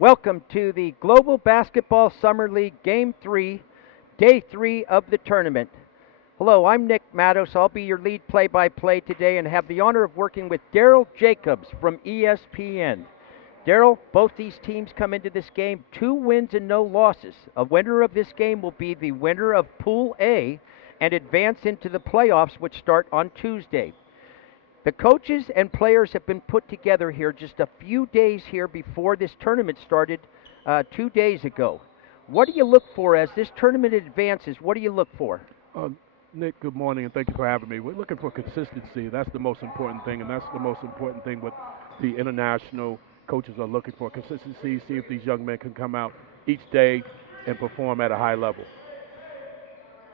Welcome to the Global Basketball Summer League Game 3, Day 3 of the tournament. Hello, I'm Nick Matos. I'll be your lead play-by-play today and have the honor of working with Daryl Jacobs from ESPN. Daryl, both these teams come into this game 2 wins and no losses. A winner of this game will be the winner of Pool A and advance into the playoffs, which start on Tuesday. The coaches and players have been put together here just a few days here before this tournament started 2 days ago. What do you look for as this tournament advances? What do you look for? Nick, good morning, and thank you for having me. We're looking for consistency. That's the most important thing, and that's the most important thing what the international coaches are looking for. Consistency, see if these young men can come out each day and perform at a high level.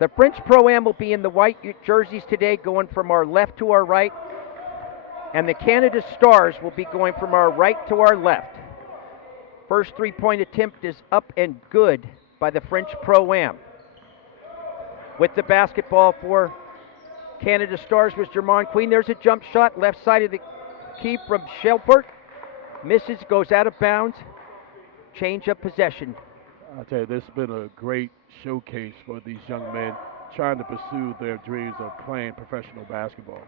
The French Pro-Am will be in the white jerseys today, going from our left to our right. And the Canada Stars will be going from our right to our left. First three-point attempt is up and good by the French Pro-Am. With the basketball for Canada Stars was Jermon Queen. There's a jump shot, left side of the key from Shelford. Misses, goes out of bounds. Change of possession. I'll tell you, this has been a great showcase for these young men trying to pursue their dreams of playing professional basketball.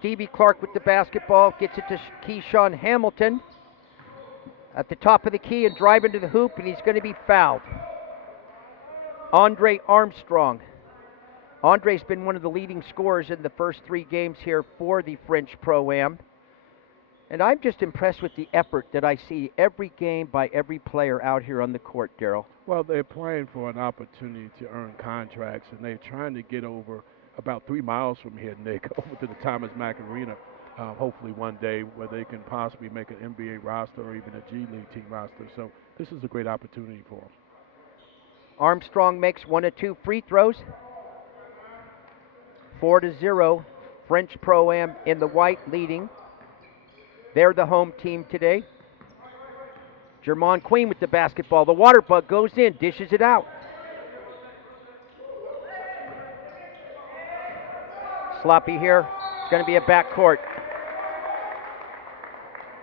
Stevie Clark with the basketball, gets it to Keyshawn Hamilton at the top of the key and driving to the hoop, and he's going to be fouled. Andre Armstrong. Andre's been one of the leading scorers in the first 3 games here for the French Pro-Am. And I'm just impressed with the effort that I see every game by every player out here on the court, Daryl. Well, they're playing for an opportunity to earn contracts, and they're trying to get over about 3 miles from here, Nick, over to the Thomas Mack Arena, hopefully one day where they can possibly make an NBA roster or even a G League team roster. So this is a great opportunity for them. Armstrong makes 1 of 2 free throws. 4-0, French Pro-Am in the white leading. They're the home team today. Jermon Queen with the basketball. The water bug goes in, dishes it out. Sloppy here. It's going to be a backcourt.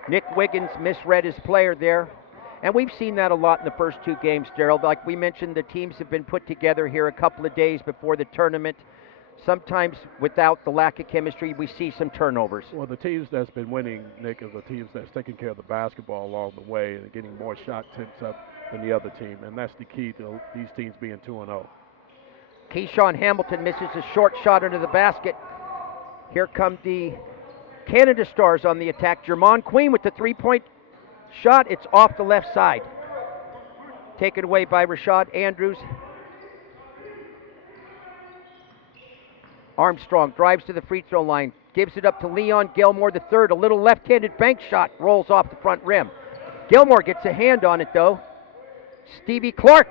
Nick Wiggins misread his player there. And we've seen that a lot in the first 2 games, Daryl. Like we mentioned, the teams have been put together here a couple of days before the tournament. Sometimes without the lack of chemistry, we see some turnovers. Well, the teams that's been winning, Nick, are the teams that's taking care of the basketball along the way and getting more shot attempts up than the other team. And that's the key to these teams being 2-0. Keyshawn Hamilton misses a short shot into the basket. Here come the Canada Stars on the attack. Jermon Queen with the 3-point shot. It's off the left side. Taken away by Rashad Andrews. Armstrong drives to the free throw line. Gives it up to Leon Gilmore III. A little left-handed bank shot rolls off the front rim. Gilmore gets a hand on it though. Stevie Clark.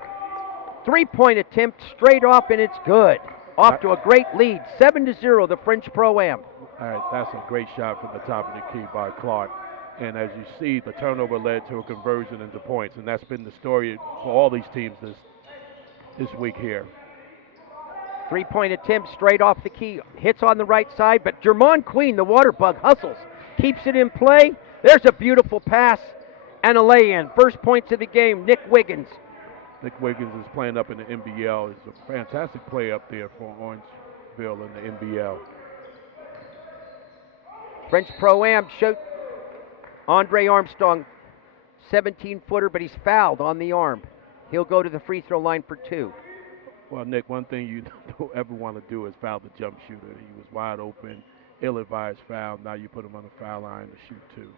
3-point attempt straight off, and it's good. Off to a great lead, 7-0, the French Pro-Am. All right, that's a great shot from the top of the key by Clark. And as you see, the turnover led to a conversion into points, and that's been the story for all these teams this week here. 3-point attempt straight off the key, hits on the right side, but Jermon Queen, the water bug, hustles, keeps it in play. There's a beautiful pass and a lay-in. First points of the game, Nick Wiggins. Nick Wiggins is playing up in the NBL. He's a fantastic play up there for Orangeville in the NBL. French Pro-Am shoot. Andre Armstrong, 17-footer, but he's fouled on the arm. He'll go to the free throw line for 2. Well, Nick, one thing you don't ever want to do is foul the jump shooter. He was wide open, ill-advised foul. Now you put him on the foul line to shoot 2.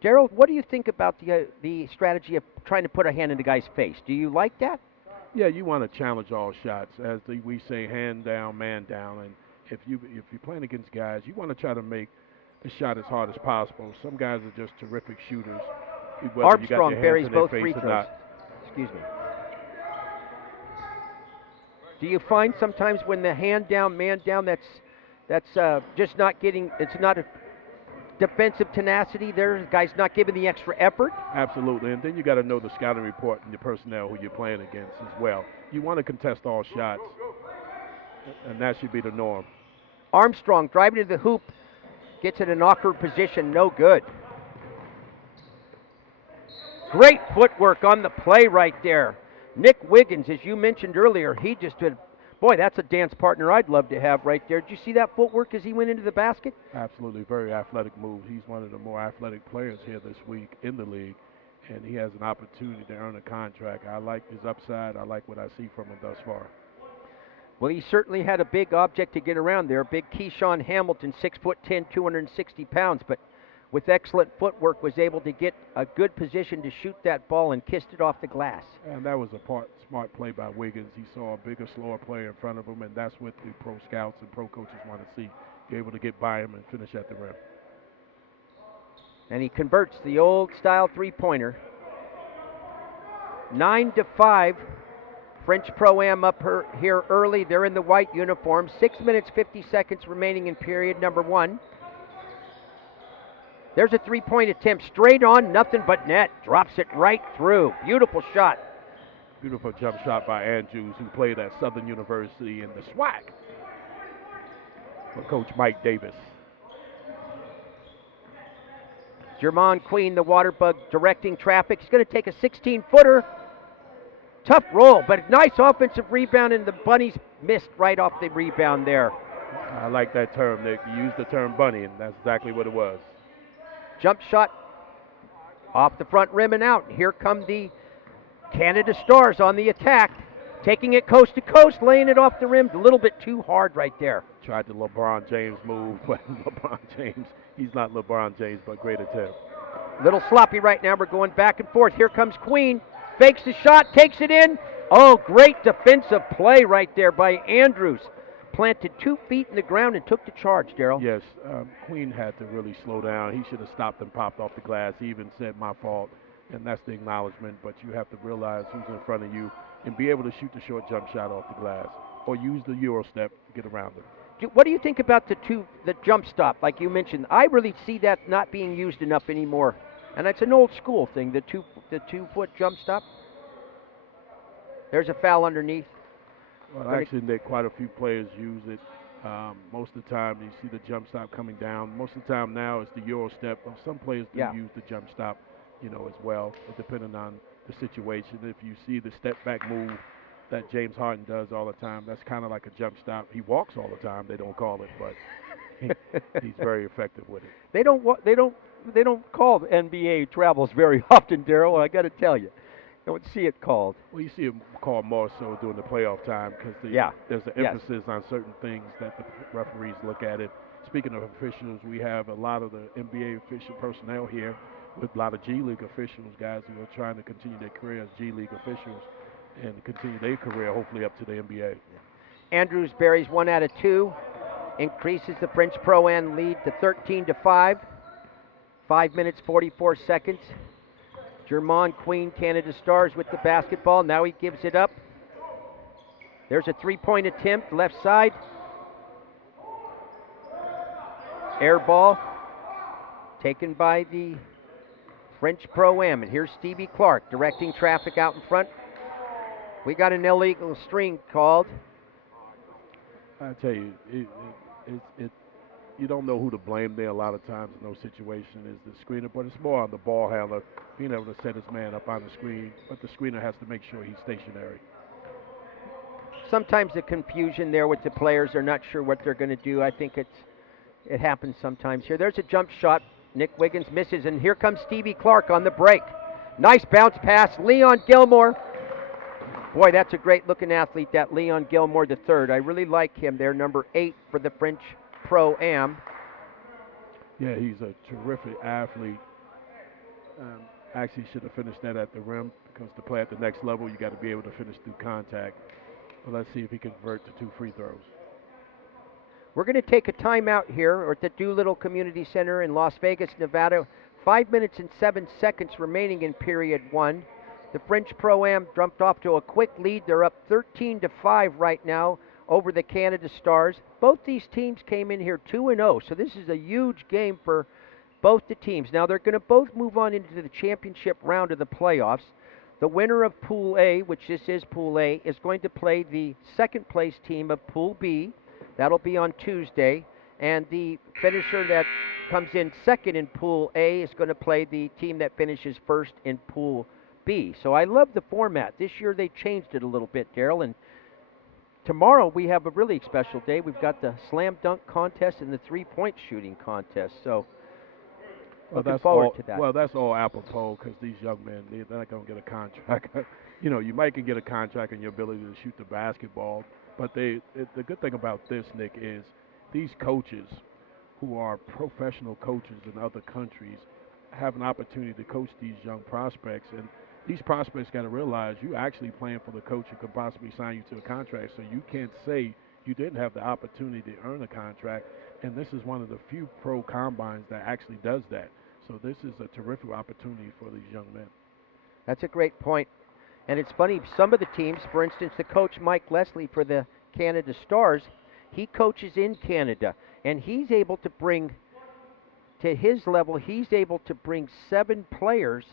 Daryl, what do you think about the strategy of trying to put a hand in the guy's face? Do you like that? Yeah, you want to challenge all shots. As we say, hand down, man down. And if you're playing against guys, you want to try to make the shot as hard as possible. Some guys are just terrific shooters. Armstrong buries both free throws. Excuse me. Do you find sometimes when the hand down, man down, that's just not getting, it's not a defensive tenacity there? The guy's not giving the extra effort? Absolutely, and then you got to know the scouting report and the personnel who you're playing against as well. You want to contest all shots, and that should be the norm. Armstrong driving to the hoop, gets in an awkward position, no good. Great footwork on the play right there. Nick Wiggins, as you mentioned earlier, he just did. Boy, that's a dance partner I'd love to have right there. Did you see that footwork as he went into the basket? Absolutely, very athletic move. He's one of the more athletic players here this week in the league, and he has an opportunity to earn a contract. I like his upside. I like what I see from him thus far. Well, he certainly had a big object to get around there. Big Keyshawn Hamilton, 6'10", 260 pounds, but with excellent footwork was able to get a good position to shoot that ball and kissed it off the glass. And that was a smart play by Wiggins. He saw a bigger, slower player in front of him, and that's what the pro scouts and pro coaches want to see. Be able to get by him and finish at the rim. And he converts the old style three-pointer. 9-5. French Pro-Am up here early. They're in the white uniforms. 6 minutes, 50 seconds remaining in period number 1. There's a three-point attempt. Straight on, nothing but net. Drops it right through. Beautiful shot. Beautiful jump shot by Andrews, who played at Southern University in the SWAC for Coach Mike Davis. Jermon Queen, the water bug, directing traffic. He's going to take a 16-footer. Tough roll, but nice offensive rebound, and the Bunnies missed right off the rebound there. I like that term, Nick. You used the term bunny, and that's exactly what it was. Jump shot off the front rim and out. Here come the Canada Stars on the attack, taking it coast to coast, laying it off the rim. A little bit too hard right there. Tried the LeBron James move, but LeBron James, he's not LeBron James, but great attempt. Little sloppy right now. We're going back and forth. Here comes Queen. Fakes the shot, takes it in. Oh, great defensive play right there by Andrews. Planted 2 feet in the ground and took the charge, Daryl. Yes, Queen had to really slow down. He should have stopped and popped off the glass. He even said, my fault, and that's the acknowledgement. But you have to realize who's in front of you and be able to shoot the short jump shot off the glass or use the Euro step to get around it. What do you think about the jump stop, like you mentioned? I really see that not being used enough anymore. And it's an old school thing, the 2-foot jump stop. There's a foul underneath. Well, actually, Nick, quite a few players use it. Most of the time, you see the jump stop coming down. Most of the time now, it's the Euro step. Some players do use the jump stop, as well, depending on the situation. If you see the step back move that James Harden does all the time, that's kind of like a jump stop. He walks all the time. They don't call it, but he's very effective with it. They don't call NBA travels very often, Daryl. I got to tell you. Don't see it called. Well, you see it called more so during the playoff time because there's an emphasis on certain things that the referees look at it. Speaking of officials, we have a lot of the NBA official personnel here with a lot of G League officials, guys who are trying to continue their career as G League officials and continue their career hopefully up to the NBA. Andrews buries 1 out of 2, increases the French Pro-Am lead to 13-5. 5 minutes, 44 seconds. Jermon Queen, Canada Stars with the basketball. Now he gives it up. There's a three-point attempt, left side. Air ball taken by the French Pro-Am. And here's Stevie Clark directing traffic out in front. We got an illegal string called. I tell you, you don't know who to blame there a lot of times in those situations is the screener, but it's more on the ball handler being able to set his man up on the screen, but the screener has to make sure he's stationary. Sometimes the confusion there with the players, they're not sure what they're going to do. I think it happens sometimes here. There's a jump shot. Nick Wiggins misses, and here comes Stevie Clark on the break. Nice bounce pass. Leon Gilmore. Boy, that's a great-looking athlete, that Leon Gilmore III. I really like him there, number 8 for the French Pro-Am. Yeah, he's a terrific athlete. Actually should have finished that at the rim because to play at the next level, you got to be able to finish through contact. But let's see if he can convert to 2 free throws. We're going to take a timeout here at the Doolittle Community Center in Las Vegas, Nevada. 5 minutes and 7 seconds remaining in period 1. The French Pro-Am jumped off to a quick lead. They're up 13-5 right now over the Canada Stars. Both these teams came in here 2-0, so this is a huge game for both the teams. Now they're going to both move on into the championship round of the playoffs. The winner of Pool A, which this is Pool A, is going to play the second place team of Pool B. That'll be on Tuesday. And the finisher that comes in second in Pool A is going to play the team that finishes first in Pool B. So I love the format. This year they changed it a little bit, Daryl, and tomorrow we have a really special day. We've got the slam dunk contest and the three-point shooting contest. So looking forward to that. Well, that's all apropos because these young men, they're not going to get a contract. You know, you might can get a contract in your ability to shoot the basketball, but the good thing about this, Nick, is these coaches who are professional coaches in other countries have an opportunity to coach these young prospects. And these prospects got to realize you're actually playing for the coach who could possibly sign you to a contract. So you can't say you didn't have the opportunity to earn a contract. And this is one of the few pro combines that actually does that. So this is a terrific opportunity for these young men. That's a great point. And it's funny, some of the teams, for instance, the coach Mike Leslie for the Canada Stars, he coaches in Canada. And he's able to bring, to his level, he's able to bring 7 players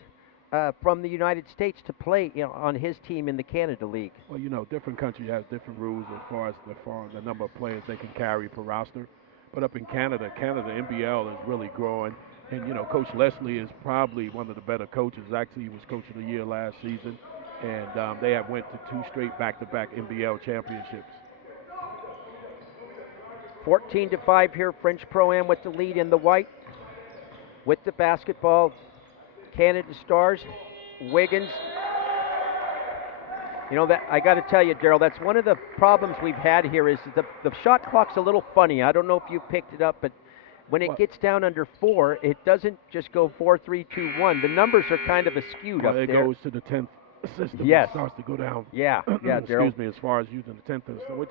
from the United States to play on his team in the Canada League. Well, you know, different countries have different rules as far as the number of players they can carry per roster. But up in Canada, NBL is really growing. And, you know, Coach Leslie is probably one of the better coaches. Actually, he was Coach of the Year last season. And they have went to 2 straight back-to-back NBL championships. 14-5 here, French Pro-Am with the lead in the white. With the basketball, Canada Stars, Wiggins. You know, that I got to tell you, Daryl, that's one of the problems we've had here is the shot clock's a little funny. I don't know if you picked it up, but when it gets down under 4, it doesn't just go 4, 3, 2, 1. The numbers are kind of skewed up it there. It goes to the 10th system. Yes. It starts to go down. Yeah, Daryl. Excuse me, as far as using the 10th system, which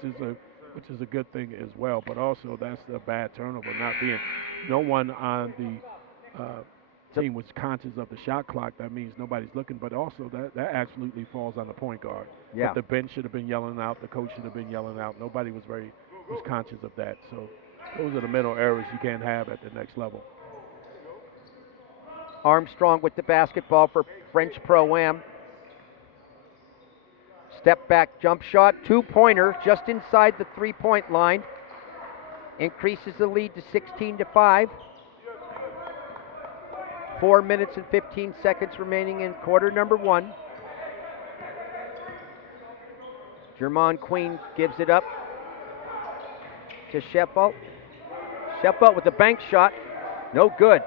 is a good thing as well. But also that's a bad turnover, not being no one on the team was conscious of the shot clock. That means nobody's looking. But also that absolutely falls on the point guard. Yeah. But the bench should have been yelling out. The coach should have been yelling out. Nobody was conscious of that. So those are the mental errors you can't have at the next level. Armstrong with the basketball for French Pro-Am. Step back jump shot, 2-pointer just inside the 3-point line. Increases the lead to 16-5. 4 minutes and 15 seconds remaining in quarter number 1. Jermon Queen gives it up to Sheffield. Sheffield with a bank shot. No good.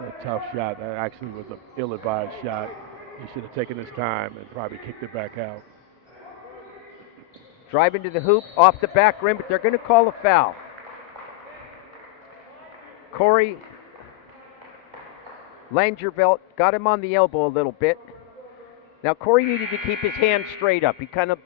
It's a tough shot. That actually was an ill-advised shot. He should have taken his time and probably kicked it back out. Driving to the hoop, off the back rim, but they're going to call a foul. Corey Langerveld got him on the elbow a little bit. Now Corey needed to keep his hand straight up. He kind of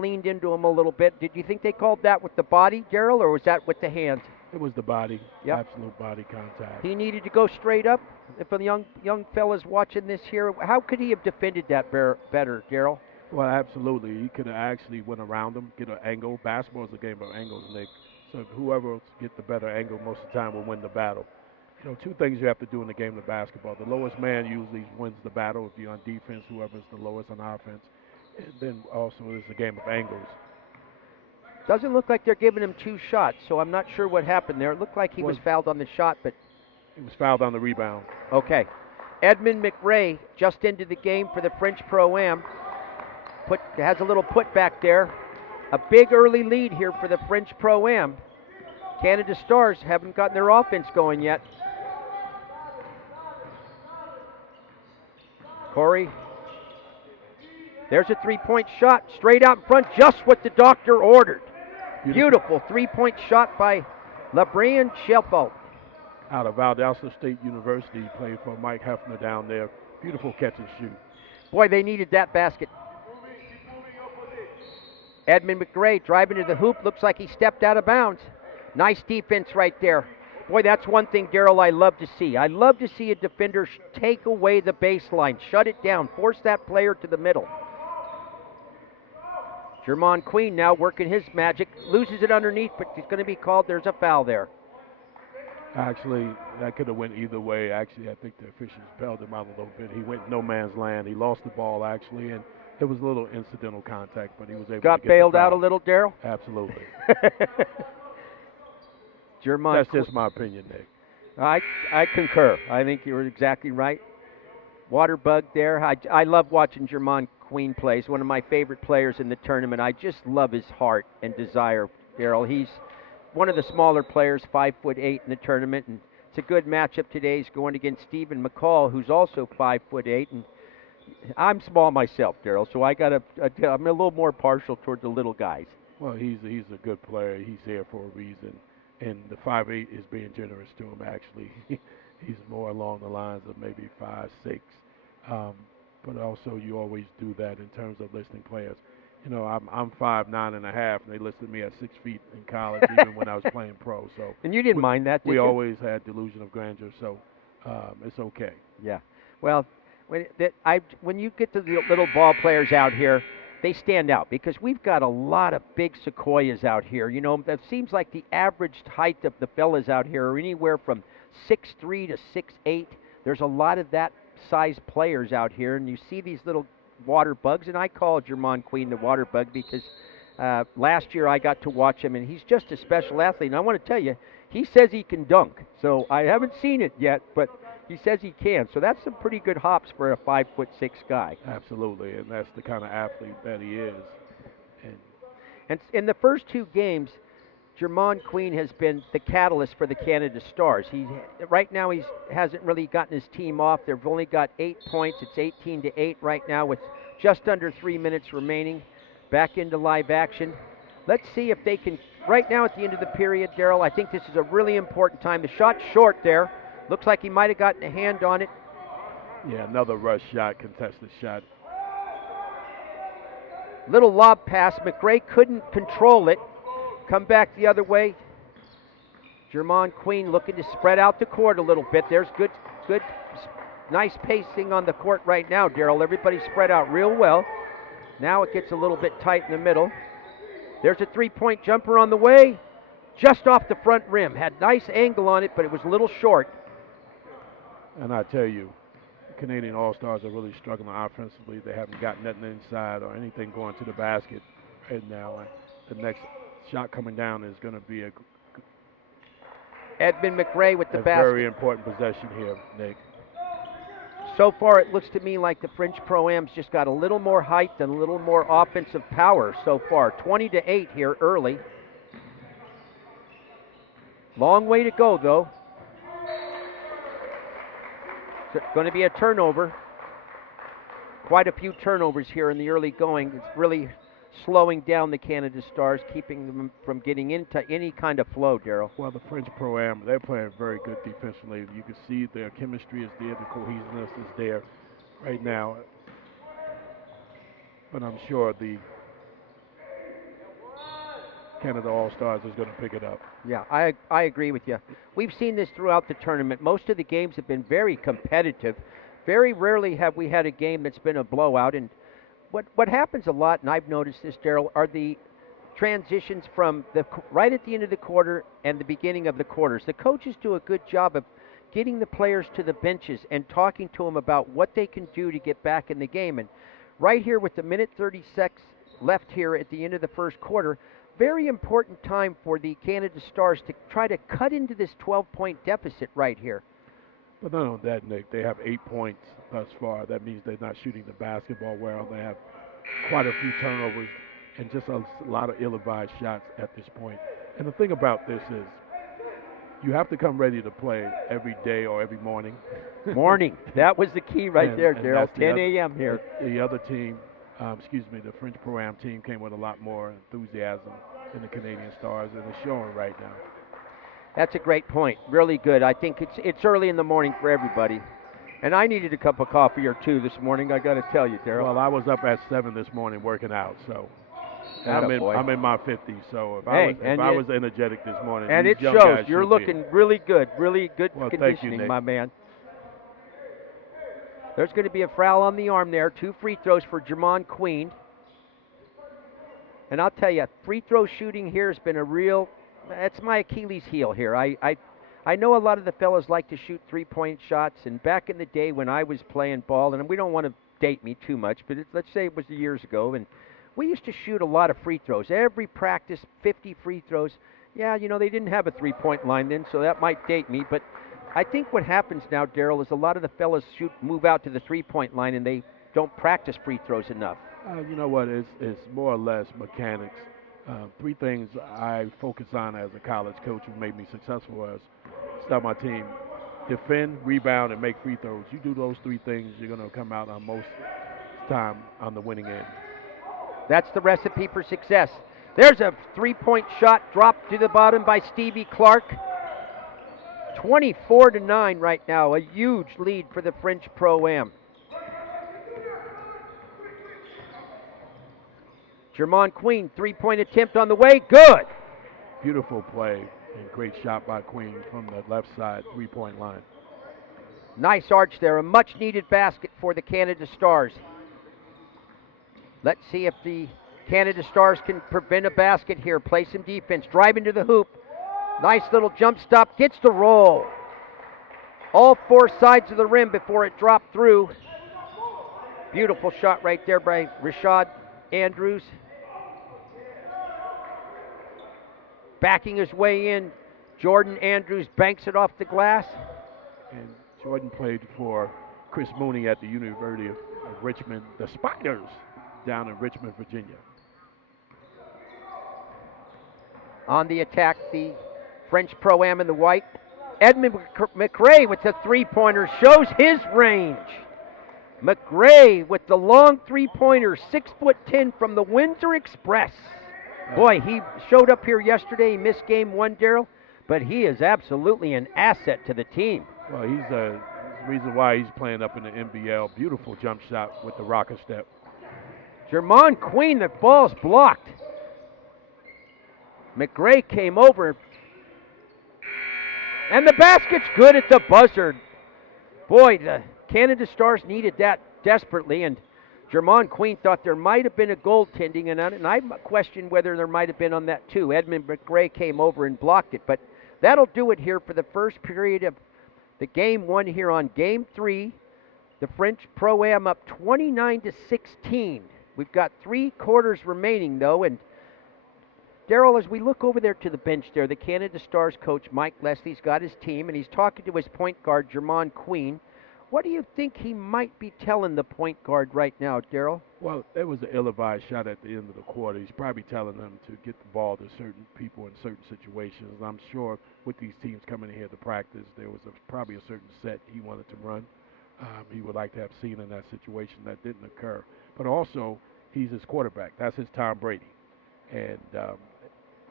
leaned into him a little bit. Did you think they called that with the body, Daryl, or was that with the hands? It was the body. Yep. Absolute body contact. He needed to go straight up. If a young fella's watching this here, how could he have defended that better, Daryl? Well, absolutely. He could have actually went around him, get an angle. Basketball is a game of angles, Nick. So whoever gets the better angle most of the time will win the battle. You know, 2 things you have to do in the game of basketball. The lowest man usually wins the battle. If you're on defense, whoever's the lowest on offense. And then also it's a game of angles. Doesn't look like they're giving him 2 shots, so I'm not sure what happened there. It looked like he was fouled on the shot, but... He was fouled on the rebound. Okay. Edmund McRae just into the game for the French Pro-Am. Has a little putback there. A big early lead here for the French Pro-Am. Canada Stars haven't gotten their offense going yet. Corey. There's a 3-point shot straight out in front, just what the doctor ordered. Beautiful 3-point shot by LeBrian Sheffield. Out of Valdosta State University, playing for Mike Hefner down there. Beautiful catch and shoot. Boy, they needed that basket. Edmund McRae driving to the hoop. Looks like he stepped out of bounds. Nice defense right there. Boy, that's one thing, Daryl, I love to see. I love to see a defender take away the baseline, shut it down, force that player to the middle. Jermon Queen now working his magic. Loses it underneath, but he's going to be called. There's a foul there. Actually, that could have went either way. Actually, I think the officials bailed him out a little bit. He went no man's land. He lost the ball, actually, and it was a little incidental contact, but he was able to get bailed the foul. out a little, Daryl? Absolutely. Jermon That's just my opinion, Nick. I concur. I think you're exactly right. Water bug there. I love watching Jermon Queen play. He's one of my favorite players in the tournament. I just love his heart and desire, Daryl. He's one of the smaller players, 5'8" in the tournament, and it's a good matchup today. He's going against Stephen McCall, who's also 5'8", and I'm small myself, Daryl, so I'm a little more partial toward the little guys. Well, he's a good player. He's here for a reason, and the 5'8" is being generous to him. Actually, he's more along the lines of maybe 5'6". But also, you always do that in terms of listing players. You know, I'm 5'9" and a half, and they listed me at 6 feet in college, even when I was playing pro. So, and you didn't mind that, did we you? always had delusion of grandeur, so it's okay. Yeah. Well, when you get to the little ball players out here, they stand out because we've got a lot of big sequoias out here. You know, that seems like the average height of the fellas out here are anywhere from 6'3" to 6'8". There's a lot of that size players out here, and you see these little water bugs, and I call Jermon Queen the water bug because last year I got to watch him, and he's just a special athlete. And I want to tell you, he says he can dunk. So I haven't seen it yet, but he says he can. So that's some pretty good hops for a 5'6" guy. Absolutely, and that's the kind of athlete that he is. And in the first two games, Jermon Queen has been the catalyst for the Canada Stars. Right now he hasn't really gotten his team off. They've only got 8 points. It's 18-8 right now with just under 3 minutes remaining. Back into live action. Let's see if they can. Right now at the end of the period, Daryl, I think this is a really important time. The shot's short there. Looks like he might have gotten a hand on it. Yeah, another rush shot, contested shot. Little lob pass. McRae couldn't control it. Come back the other way. Jermon Queen looking to spread out the court a little bit. There's good, nice pacing on the court right now, Daryl. Everybody spread out real well. Now it gets a little bit tight in the middle. There's a three-point jumper on the way. Just off the front rim. Had nice angle on it, but it was a little short. And I tell you, Canadian All-Stars are really struggling offensively. They haven't got nothing inside or anything going to the basket right now. And the next shot coming down is going to be Edmund McRae with the basket. Very important possession here, Nick. So far, it looks to me like the French Pro-Am's just got a little more height and a little more offensive power so far. 20-8 here early. Long way to go, though. It's going to be a turnover. Quite a few turnovers here in the early going. It's really slowing down the Canada Stars, keeping them from getting into any kind of flow, Daryl. Well, the French Pro-Am, they're playing very good defensively. You can see their chemistry is there, the cohesiveness is there right now. But I'm sure the Canada All-Stars is going to pick it up. Yeah, I agree with you. We've seen this throughout the tournament. Most of the games have been very competitive. Very rarely have we had a game that's been a blowout. And what happens a lot, and I've noticed this, Daryl, are the transitions from right at the end of the quarter and the beginning of the quarters. The coaches do a good job of getting the players to the benches and talking to them about what they can do to get back in the game. And right here with the minute 36 left here at the end of the first quarter, very important time for the Canada Stars to try to cut into this 12-point deficit right here. But not only that, Nick, they have 8 points thus far. That means they're not shooting the basketball well. They have quite a few turnovers and just a lot of ill-advised shots at this point. And the thing about this is you have to come ready to play every day or every morning. Morning. That was the key right there, Daryl. 10 a.m. here. The other team, the French Pro-Am team came with a lot more enthusiasm than the Canadian Stars, and it's showing right now. That's a great point. Really good. I think it's early in the morning for everybody. And I needed a cup of coffee or two this morning, I got to tell you, Daryl. Well, I was up at 7 this morning working out, so I'm in my 50s. So if I was energetic this morning, and it shows. You're looking really good conditioning, you, my man. There's going to be a foul on the arm there. 2 free throws for Jermon Queen. And I'll tell you, free throw shooting here has been that's my Achilles heel here. I know a lot of the fellas like to shoot 3-point shots, and back in the day when I was playing ball, and we don't want to date me too much, but let's say it was years ago, and we used to shoot a lot of free throws. Every practice, 50 free throws. Yeah, they didn't have a 3-point line then, so that might date me, but I think what happens now, Daryl, is a lot of the fellas move out to the three-point line and they don't practice free throws enough. You know what? It's more or less mechanics. Three things I focus on as a college coach who made me successful as start my team: defend, rebound, and make free throws. You do those three things, you're going to come out on most time on the winning end. That's the recipe for success. There's a three-point shot dropped to the bottom by Stevie Clark. 24-9 right now, a huge lead for the French Pro-Am. Jermon Queen, three-point attempt on the way, good. Beautiful play and great shot by Queen from the left side three-point line. Nice arch there, a much-needed basket for the Canada Stars. Let's see if the Canada Stars can prevent a basket here. Play some defense, drive into the hoop. Nice little jump stop, gets the roll. All four sides of the rim before it dropped through. Beautiful shot right there by Rashad Andrews. Backing his way in, Jordan Andrews banks it off the glass. And Jordan played for Chris Mooney at the University of Richmond, the Spiders, down in Richmond, Virginia. On the attack, the French Pro-Am in the white. Edmund McRae with the three-pointer shows his range. McRae with the long three-pointer, 6'10" from the Windsor Express. Boy, he showed up here yesterday. He missed game one, Daryl, but he is absolutely an asset to the team. Well, he's the reason why he's playing up in the NBL. Beautiful jump shot with the rocket step. Jermon Queen, the ball's blocked. McRae came over, and the basket's good at the buzzer. Boy, the Canada Stars needed that desperately, and Jermon Queen thought there might have been a goaltending, and I question whether there might have been on that too. Edmund McRae came over and blocked it, but that'll do it here for the first period of the game one here on game three. The French Pro-Am up 29-16. We've got 3 quarters remaining though, and Daryl, as we look over there to the bench there, the Canada Stars coach Mike Leslie's got his team, and he's talking to his point guard Jermon Queen. What do you think he might be telling the point guard right now, Daryl? Well, it was an ill-advised shot at the end of the quarter. He's probably telling them to get the ball to certain people in certain situations. I'm sure with these teams coming in here to practice, there was probably a certain set he wanted to run. He would like to have seen in that situation. That didn't occur. But also, he's his quarterback. That's his Tom Brady. And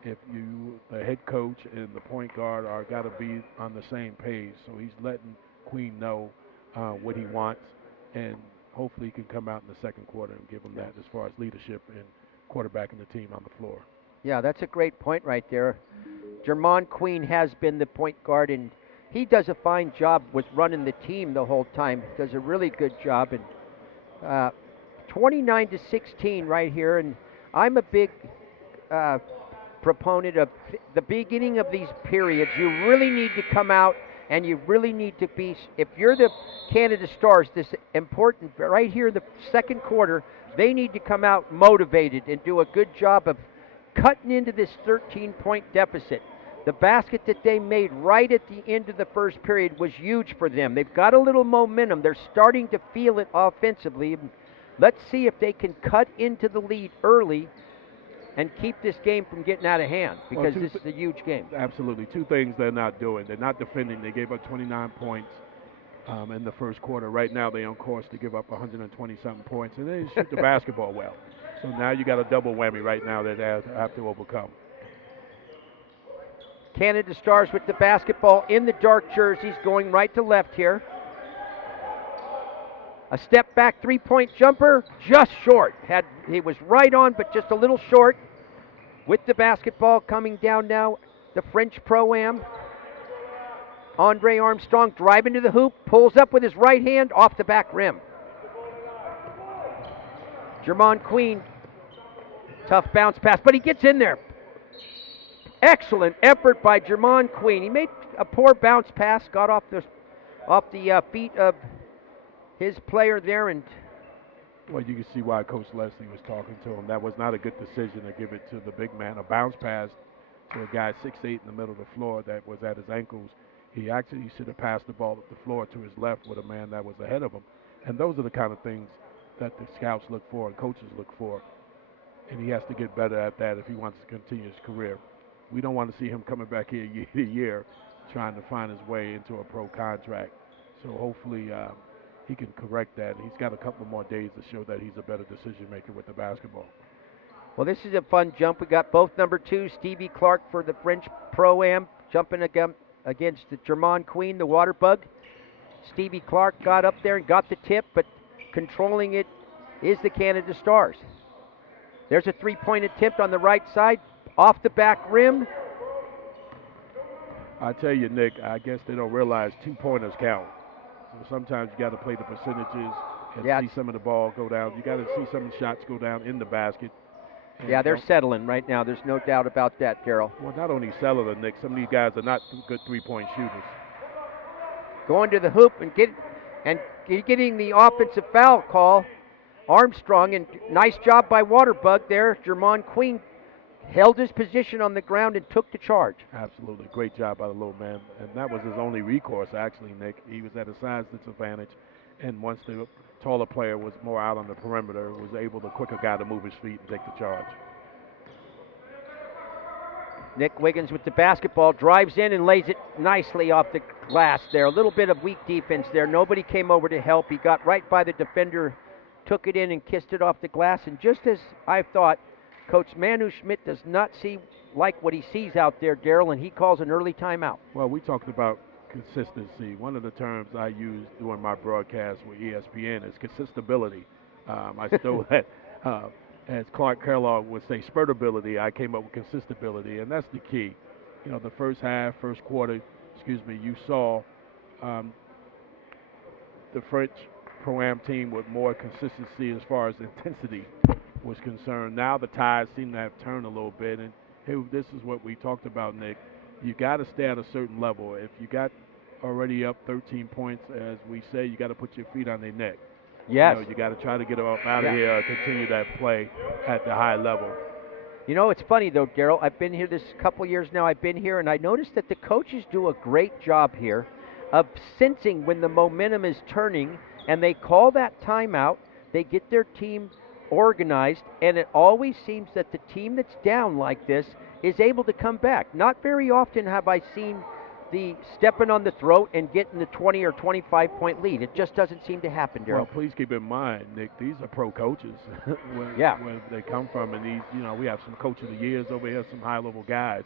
if you, the head coach and the point guard, are got to be on the same page. So he's letting Queen know what he wants, and hopefully he can come out in the second quarter and give him that as far as leadership and quarterbacking the team on the floor. Yeah, that's a great point right there. Jermon Queen has been the point guard, and he does a fine job with running the team the whole time. Does a really good job. And 29-16 right here, and I'm a big proponent of the beginning of these periods. You really need to come out, and you really need to be, if you're the Canada Stars, this important, right here in the second quarter, they need to come out motivated and do a good job of cutting into this 13-point deficit. The basket that they made right at the end of the first period was huge for them. They've got a little momentum. They're starting to feel it offensively. Let's see if they can cut into the lead early and keep this game from getting out of hand, because this is a huge game. Absolutely. 2 things they're not doing. They're not defending. They gave up 29 points in the first quarter. Right now they're on course to give up 120-something points, and they shoot the basketball well. So now you got a double whammy right now that they have to overcome. Canada Stars with the basketball in the dark jerseys, going right to left here. A step back three-point jumper, just short. He was right on, but just a little short. With the basketball coming down now, the French Pro-Am. Andre Armstrong driving to the hoop, pulls up with his right hand off the back rim. Jermon Queen, tough bounce pass, but he gets in there. Excellent effort by Jermon Queen. He made a poor bounce pass, got off the feet of his player there, and well, you can see why Coach Leslie was talking to him. That was not a good decision to give it to the big man. A bounce pass to a guy 6'8" in the middle of the floor that was at his ankles. He actually should have passed the ball up the floor to his left with a man that was ahead of him. And those are the kind of things that the scouts look for and coaches look for. And he has to get better at that if he wants to continue his career. We don't want to see him coming back here year to year trying to find his way into a pro contract. So hopefully he can correct that. He's got a couple more days to show that he's a better decision maker with the basketball. Well, this is a fun jump. We got both number 2, Stevie Clark for the French Pro-Am, jumping against the German Queen, the water bug. Stevie Clark got up there and got the tip, but controlling it is the Canada Stars. There's a three-point attempt on the right side, off the back rim. I tell you, Nick, I guess they don't realize 2-pointers count. So sometimes you got to play the percentages and see some of the ball go down. You got to see some of the shots go down in the basket. Yeah, they're settling right now. There's no doubt about that, Daryl. Well, not only settling, Nick, some of these guys are not good three-point shooters. Going to the hoop and getting the offensive foul call. Armstrong, and nice job by Waterbug there. German Queen held his position on the ground and took the charge. Absolutely. Great job by the little man. And that was his only recourse, actually, Nick. He was at a size disadvantage. And once the taller player was more out on the perimeter, was able, the quicker guy, to move his feet and take the charge. Nick Wiggins with the basketball, drives in and lays it nicely off the glass there. A little bit of weak defense there. Nobody came over to help. He got right by the defender, took it in and kissed it off the glass. And just as I thought, Coach Manu Schmidt does not like what he sees out there, Daryl, and he calls an early timeout. Well, we talked about consistency. One of the terms I use during my broadcast with ESPN is consistability. I stole that. As Clark Kellogg would say, spurtability. I came up with consistability, and that's the key. You know, the first quarter, you saw the French Pro-Am team with more consistency as far as intensity was concerned. Now the tides seem to have turned a little bit, and this is what we talked about, Nick. You got to stay at a certain level. If you got already up 13 points, as we say, you got to put your feet on their neck. Yes. You got to try to get them up out of here, continue that play at the high level. You know, it's funny, though, Daryl. I've been here this couple years now. I've been here, and I noticed that the coaches do a great job here of sensing when the momentum is turning, and they call that timeout. They get their team organized, and it always seems that the team that's down like this is able to come back. Not very often have I seen the stepping on the throat and getting the 20 or 25-point lead. It just doesn't seem to happen, Daryl. Well, please keep in mind, Nick, these are pro coaches where they come from, and these, we have some coach of the years over here, some high-level guys.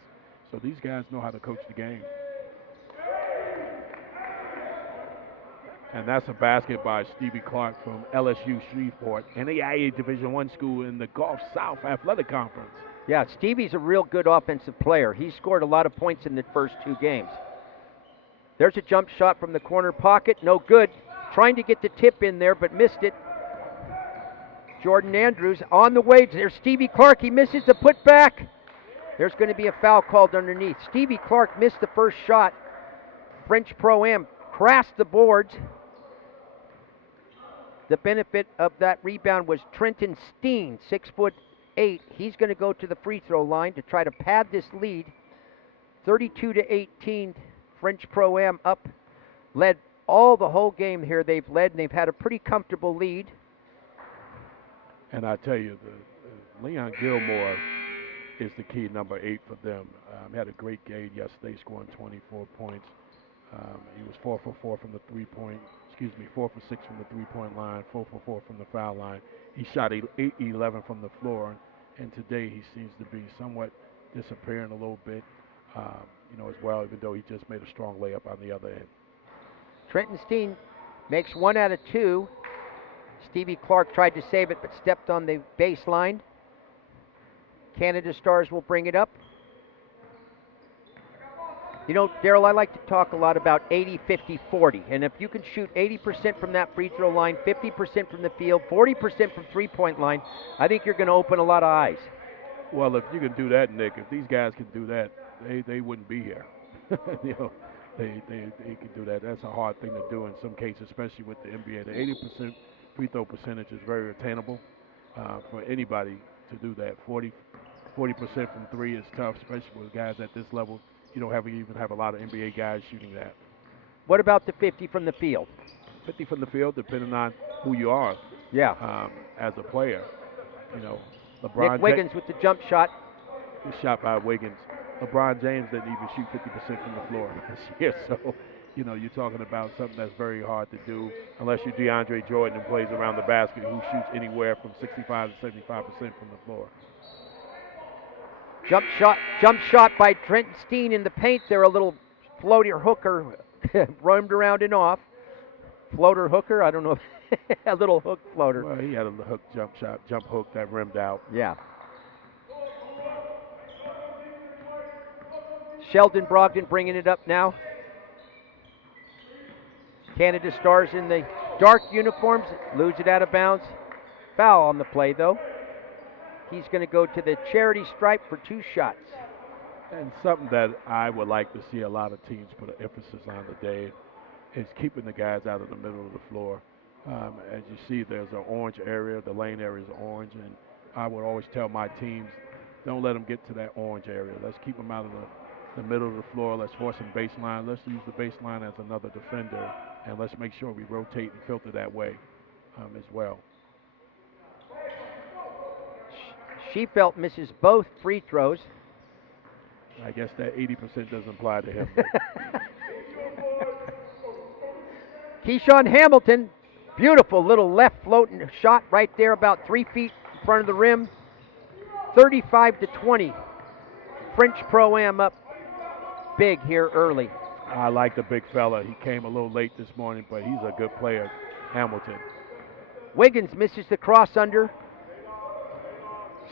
So these guys know how to coach the game. And that's a basket by Stevie Clark from LSU Shreveport, NAIA Division I school in the Gulf South Athletic Conference. Yeah, Stevie's a real good offensive player. He scored a lot of points in the first two games. There's a jump shot from the corner pocket. No good. Trying to get the tip in there, but missed it. Jordan Andrews on the way. There's Stevie Clark. He misses the putback. There's going to be a foul called underneath. Stevie Clark missed the first shot. French Pro-Am crashed the boards. The benefit of that rebound was Trenton Steen, 6'8". He's going to go to the free throw line to try to pad this lead. 32-18, French Pro-Am up. Led all the whole game here. They've led, and they've had a pretty comfortable lead. And I tell you, Leon Gilmore is the key number 8 for them. Had a great game yesterday, scoring 24 points. He was 4 for 4 from the 4 for 6 from the three-point line, 4 for 4 from the foul line. He shot 8-11 from the floor, and today he seems to be somewhat disappearing a little bit, as well, even though he just made a strong layup on the other end. Trenton Steen makes 1 out of 2. Stevie Clark tried to save it, but stepped on the baseline. Canada Stars will bring it up. You know, Daryl, I like to talk a lot about 80-50-40. And if you can shoot 80% from that free throw line, 50% from the field, 40% from three-point line, I think you're going to open a lot of eyes. Well, if you can do that, Nick, if these guys can do that, they wouldn't be here. They can do that. That's a hard thing to do in some cases, especially with the NBA. The 80% free throw percentage is very attainable for anybody to do that. 40% from three is tough, especially with guys at this level. you don't even have a lot of NBA guys shooting that. What about the 50 from the field? 50 from the field, depending on who you are. Yeah. As a player, you know, LeBron Nick Wiggins with the jump shot. Good shot by Wiggins. LeBron James didn't even shoot 50% from the floor this year, so you know you're talking about something that's very hard to do unless you're DeAndre Jordan and plays around the basket, who shoots anywhere from 65 to 75% from the floor. Jump shot by Trenton Steen in the paint there. A little floater hooker roamed around and off. Floater hooker, I don't know. A little hook floater. Well, he had a hook jump hook that rimmed out. Yeah. Sheldon Brogdon bringing it up now. Canada Stars in the dark uniforms lose it out of bounds. Foul on the play though. He's going to go to the charity stripe for 2 shots. And something that I would like to see a lot of teams put an emphasis on today is keeping the guys out of the middle of the floor. As you see, there's an orange area. The lane area is orange, and I would always tell my teams, don't let them get to that orange area. Let's keep them out of the middle of the floor. Let's force them baseline. Let's use the baseline as another defender, and let's make sure we rotate and filter that way as well. Sheffield misses both free throws. I guess that 80% doesn't apply to him. Keyshawn Hamilton, beautiful little left floating shot right there, about 3 feet in front of the rim. 35-20. French Pro-Am up big here early. I like the big fella. He came a little late this morning, but he's a good player, Hamilton. Wiggins misses the cross under.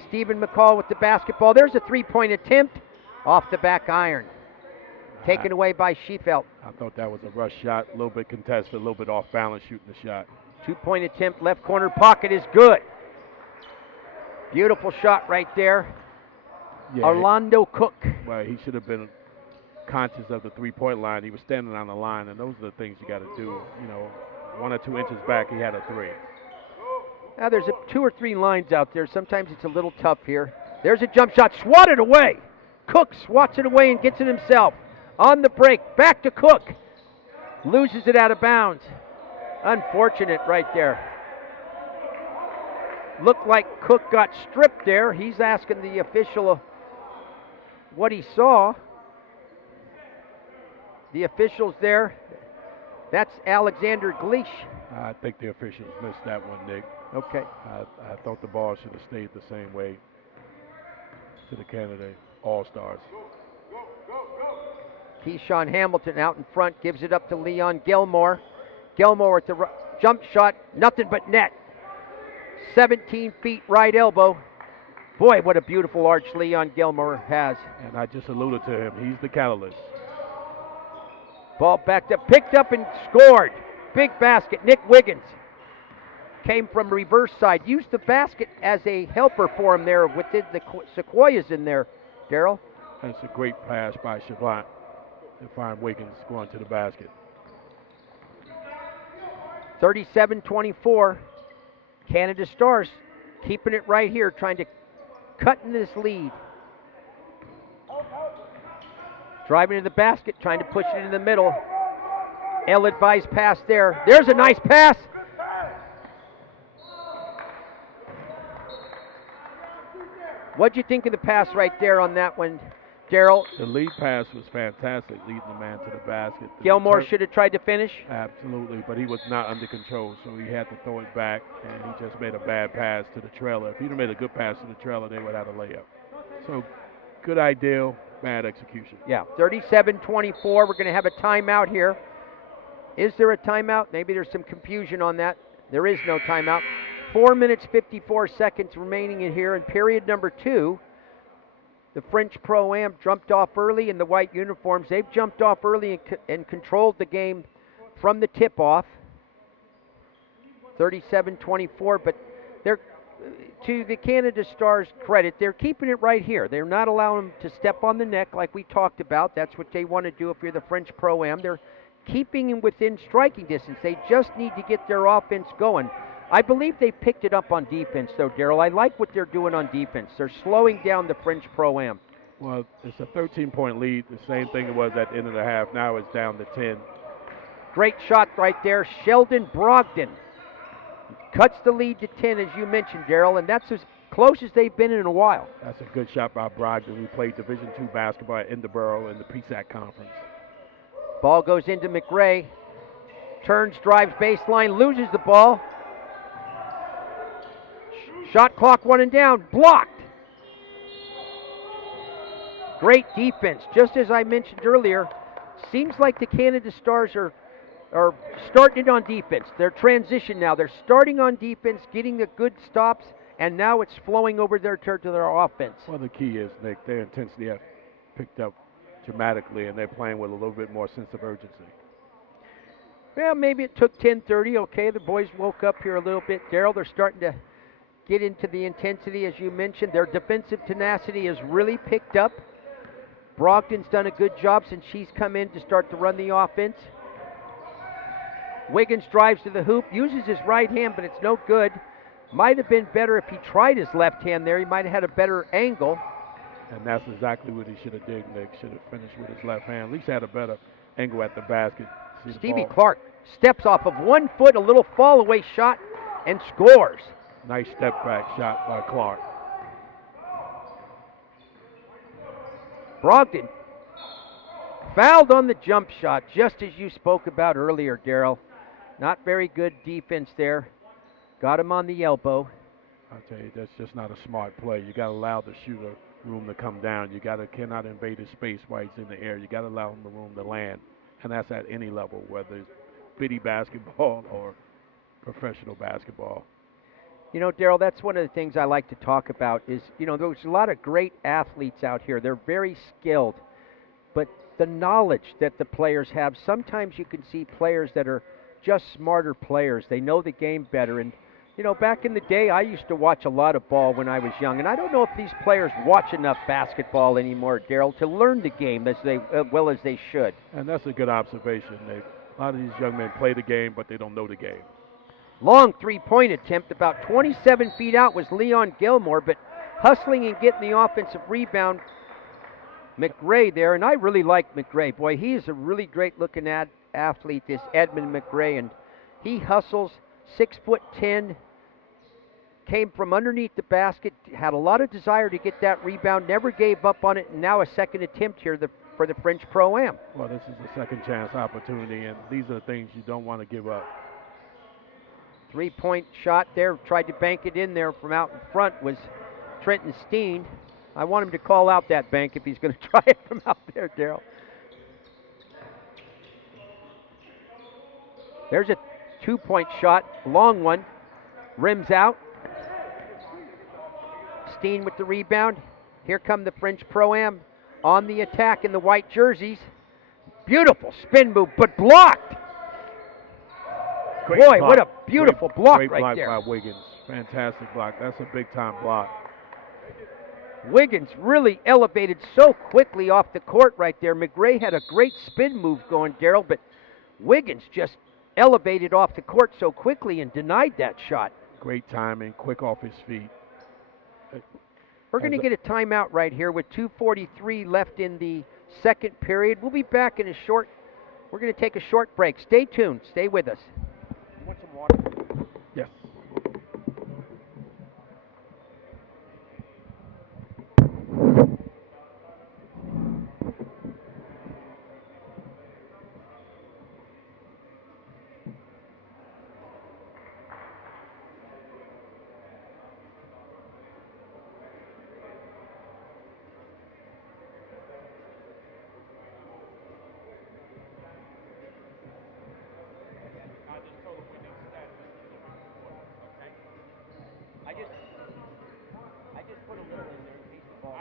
Stephen McCall with the basketball. There's a 3-point attempt off the back iron. Taken away by Sheffield. I thought that was a rush shot, a little bit contested, a little bit off balance shooting the shot. 2-point attempt, left corner pocket is good. Beautiful shot right there. Yeah, Orlando Cook. Well, he should have been conscious of the 3-point line. He was standing on the line, and those are the things you got to do. You know, 1 or 2 inches back, he had a 3. Now there's 2 or 3 lines out there. Sometimes it's a little tough here. There's a jump shot, swatted away. Cook swats it away and gets it himself. On the break, back to Cook. Loses it out of bounds. Unfortunate right there. Looked like Cook got stripped there. He's asking the official what he saw. The officials there, that's Alexander Gleish. I think the officials missed that one, Nick. Okay. I thought the ball should have stayed the same way to the Canada All-Stars. Keyshawn Hamilton out in front, gives it up to Leon Gilmore. Gilmore with the jump shot, nothing but net. 17 feet right elbow. Boy, what a beautiful arch Leon Gilmore has. And I just alluded to him. He's the catalyst. Ball backed up, picked up and scored. Big basket. Nick Wiggins came from reverse side. Used the basket as a helper for him there with the Sequoias in there, Daryl. That's a great pass by Chavant to find Wiggins going to the basket. 37-24. Canada Stars keeping it right here, trying to cut in this lead. Driving to the basket, trying to push it in the middle. Ill-advised pass there. There's a nice pass. What'd you think of the pass right there on that one, Daryl? The lead pass was fantastic, leading the man to the basket. Gilmore should have tried to finish? Absolutely, but he was not under control, so he had to throw it back, and he just made a bad pass to the trailer. If he'd have made a good pass to the trailer, they would have had a layup. So, good idea, bad execution. Yeah, 37-24. We're going to have a timeout here. Is there a timeout? Maybe there's some confusion on that. There is no timeout. 4 minutes, 54 seconds remaining in here in period number 2. The French Pro-Am jumped off early in the white uniforms. They've jumped off early and controlled the game from the tip-off. 37-24, but they're, to the Canada Stars' credit, they're keeping it right here. They're not allowing them to step on the neck like we talked about. That's what they want to do if you're the French Pro-Am. They're keeping him within striking distance. They just need to get their offense going. I believe they picked it up on defense, though, Daryl. I like what they're doing on defense. They're slowing down the French Pro-Am. Well, it's a 13-point lead, the same thing it was at the end of the half. Now it's down to 10. Great shot right there. Sheldon Brogdon cuts the lead to 10, as you mentioned, Daryl, and that's as close as they've been in a while. That's a good shot by Brogdon, who played Division II basketball at Edinburgh in the PSAC conference. Ball goes into McRae. Turns, drives baseline, loses the ball. Shot clock running down, blocked. Great defense. Just as I mentioned earlier, seems like the Canada Stars are starting it on defense. They're transition now. They're starting on defense, getting the good stops, and now it's flowing over to their offense. Well, the key is, Nick, their intensity has picked up dramatically, and they're playing with a little bit more sense of urgency. Well, maybe it took 10:30. Okay, the boys woke up here a little bit. Daryl, they're starting to get into the intensity, as you mentioned. Their defensive tenacity has really picked up. Brogdon's done a good job since she's come in to start to run the offense. Wiggins drives to the hoop, uses his right hand, but it's no good. Might have been better if he tried his left hand there. He might have had a better angle. And that's exactly what he should have did, Nick. Should have finished with his left hand. At least had a better angle at the basket. Stevie Clark steps off of 1 foot, a little fall away shot, and scores. Nice step back shot by Clark. Brogdon fouled on the jump shot, just as you spoke about earlier, Daryl. Not very good defense there. Got him on the elbow. I'll tell you, that's just not a smart play. You got to allow the shooter room to come down. You cannot invade his space while he's in the air. You got to allow him the room to land, and that's at any level, whether it's bitty basketball or professional basketball. You know, Daryl, that's one of the things I like to talk about is, there's a lot of great athletes out here. They're very skilled, but the knowledge that the players have, sometimes you can see players that are just smarter players. They know the game better. And, back in the day, I used to watch a lot of ball when I was young, and I don't know if these players watch enough basketball anymore, Daryl, to learn the game as well as they should. And that's a good observation, Nick. A lot of these young men play the game, but they don't know the game. Long three-point attempt, about 27 feet out was Leon Gilmore, but hustling and getting the offensive rebound, McRae there, and I really like McRae. Boy, he is a really great-looking athlete, this Edmund McRae, and he hustles, 6'10", came from underneath the basket, had a lot of desire to get that rebound, never gave up on it, and now a second attempt here for the French Pro-Am. Well, this is a second chance opportunity, and these are the things you don't want to give up. Three-point shot there, tried to bank it in there from out in front was Trenton Steen. I want him to call out that bank if he's going to try it from out there, Daryl. There's a two-point shot, long one, rims out. Steen with the rebound. Here come the French Pro-Am on the attack in the white jerseys. Beautiful spin move, but blocked. Great Boy, block. what a beautiful block great right block there. by Wiggins. Fantastic block. That's a big-time block. Wiggins really elevated so quickly off the court right there. McRae had a great spin move going, Daryl, but Wiggins just elevated off the court so quickly and denied that shot. Great timing, quick off his feet. We're going to get a timeout right here with 2:43 left in the second period. We'll be back in we're going to take a short break. Stay tuned. Stay with us. You want some water? Yes. I just put a little in there in case the ball.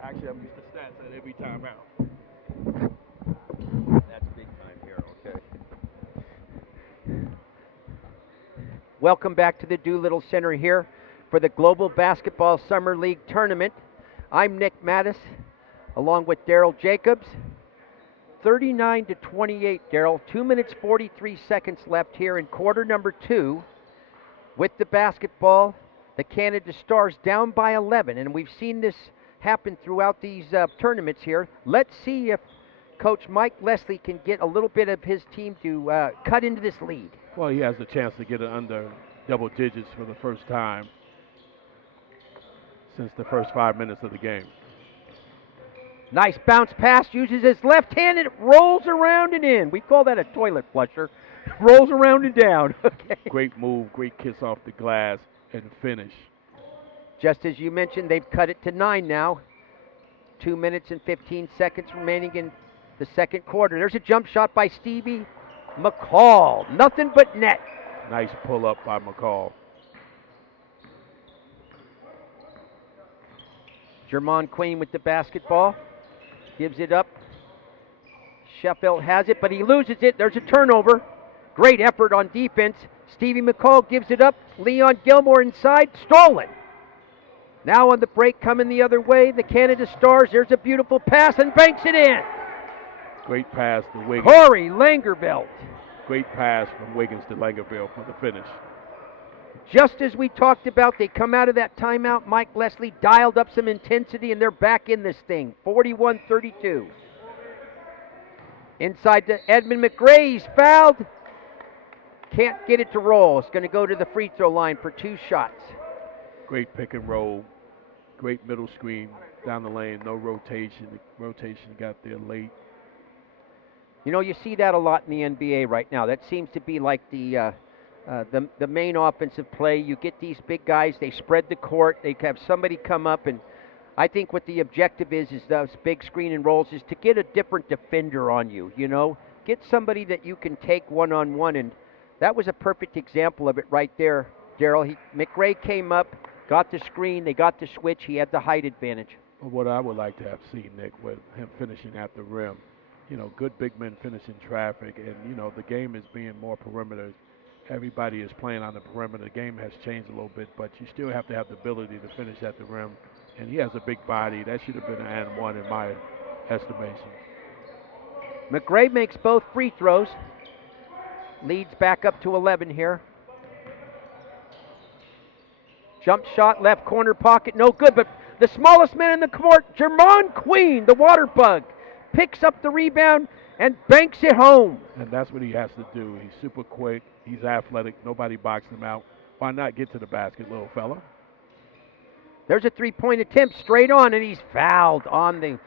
Actually, I'm used to stats at every time out. That's big time here, okay. Welcome back to the Doolittle Center here for the Global Basketball Summer League Tournament. I'm Nick Mattis, along with Daryl Jacobs. 39-28, Daryl. 2 minutes, 43 seconds left here in quarter number 2. with the basketball. The Canada Stars down by 11, and we've seen this happen throughout these tournaments here. Let's see if Coach Mike Leslie can get a little bit of his team to cut into this lead. Well, he has a chance to get it under double digits for the first time since the first 5 minutes of the game. Nice bounce pass, uses his left hand, and it rolls around and in. We call that a toilet flusher. Rolls around and down. Okay. Great move, great kiss off the glass and finish. Just as you mentioned, they've cut it to 9 now. 2 minutes and 15 seconds remaining in the second quarter. There's a jump shot by Stevie McCall. Nothing but net. Nice pull up by McCall. Jermon Queen with the basketball. Gives it up. Sheffield has it, but he loses it. There's a turnover. Great effort on defense. Stevie McCall gives it up. Leon Gilmore inside. Stolen. Now on the break, coming the other way, the Canada Stars. There's a beautiful pass and banks it in. Great pass to Wiggins. Corey Langerveld. Great pass from Wiggins to Langerveld for the finish. Just as we talked about, they come out of that timeout. Mike Leslie dialed up some intensity, and they're back in this thing. 41-32. Inside to Edmund McRae. He's fouled. Can't get it to roll. It's going to go to the free throw line for 2 shots. Great pick and roll. Great middle screen down the lane. No rotation. The rotation got there late. You know, you see that a lot in the NBA right now. That seems to be like the main offensive play. You get these big guys. They spread the court. They have somebody come up, and I think what the objective is those big screen and rolls is to get a different defender on you. You know, get somebody that you can take one-on-one, and that was a perfect example of it right there, Daryl. McRae came up, got the screen, they got the switch. He had the height advantage. What I would like to have seen, Nick, with him finishing at the rim. You know, good big men finishing traffic, and, you know, the game is being more perimeter. Everybody is playing on the perimeter. The game has changed a little bit, but you still have to have the ability to finish at the rim. And he has a big body. That should have been an and one in my estimation. McRae makes both free throws. Leads back up to 11 here. Jump shot, left corner pocket, no good, but the smallest man in the court, Jermon Queen, the water bug, picks up the rebound and banks it home. And that's what he has to do. He's super quick. He's athletic. Nobody boxed him out. Why not get to the basket, little fella? There's a three-point attempt straight on, and he's fouled on the.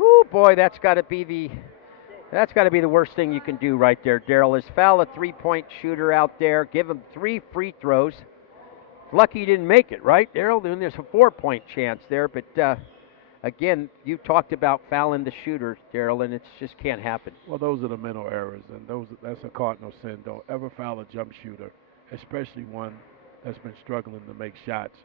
Oh boy, that's got to be the worst thing you can do right there, Daryl. Is foul a three-point shooter out there. Give him 3 free throws. Lucky he didn't make it, right, Daryl? Then there's a 4-point chance there, but again, you talked about fouling the shooter, Daryl, and it just can't happen. Well, those are the mental errors, and that's a cardinal sin. Don't ever foul a jump shooter, especially one that's been struggling to make shots.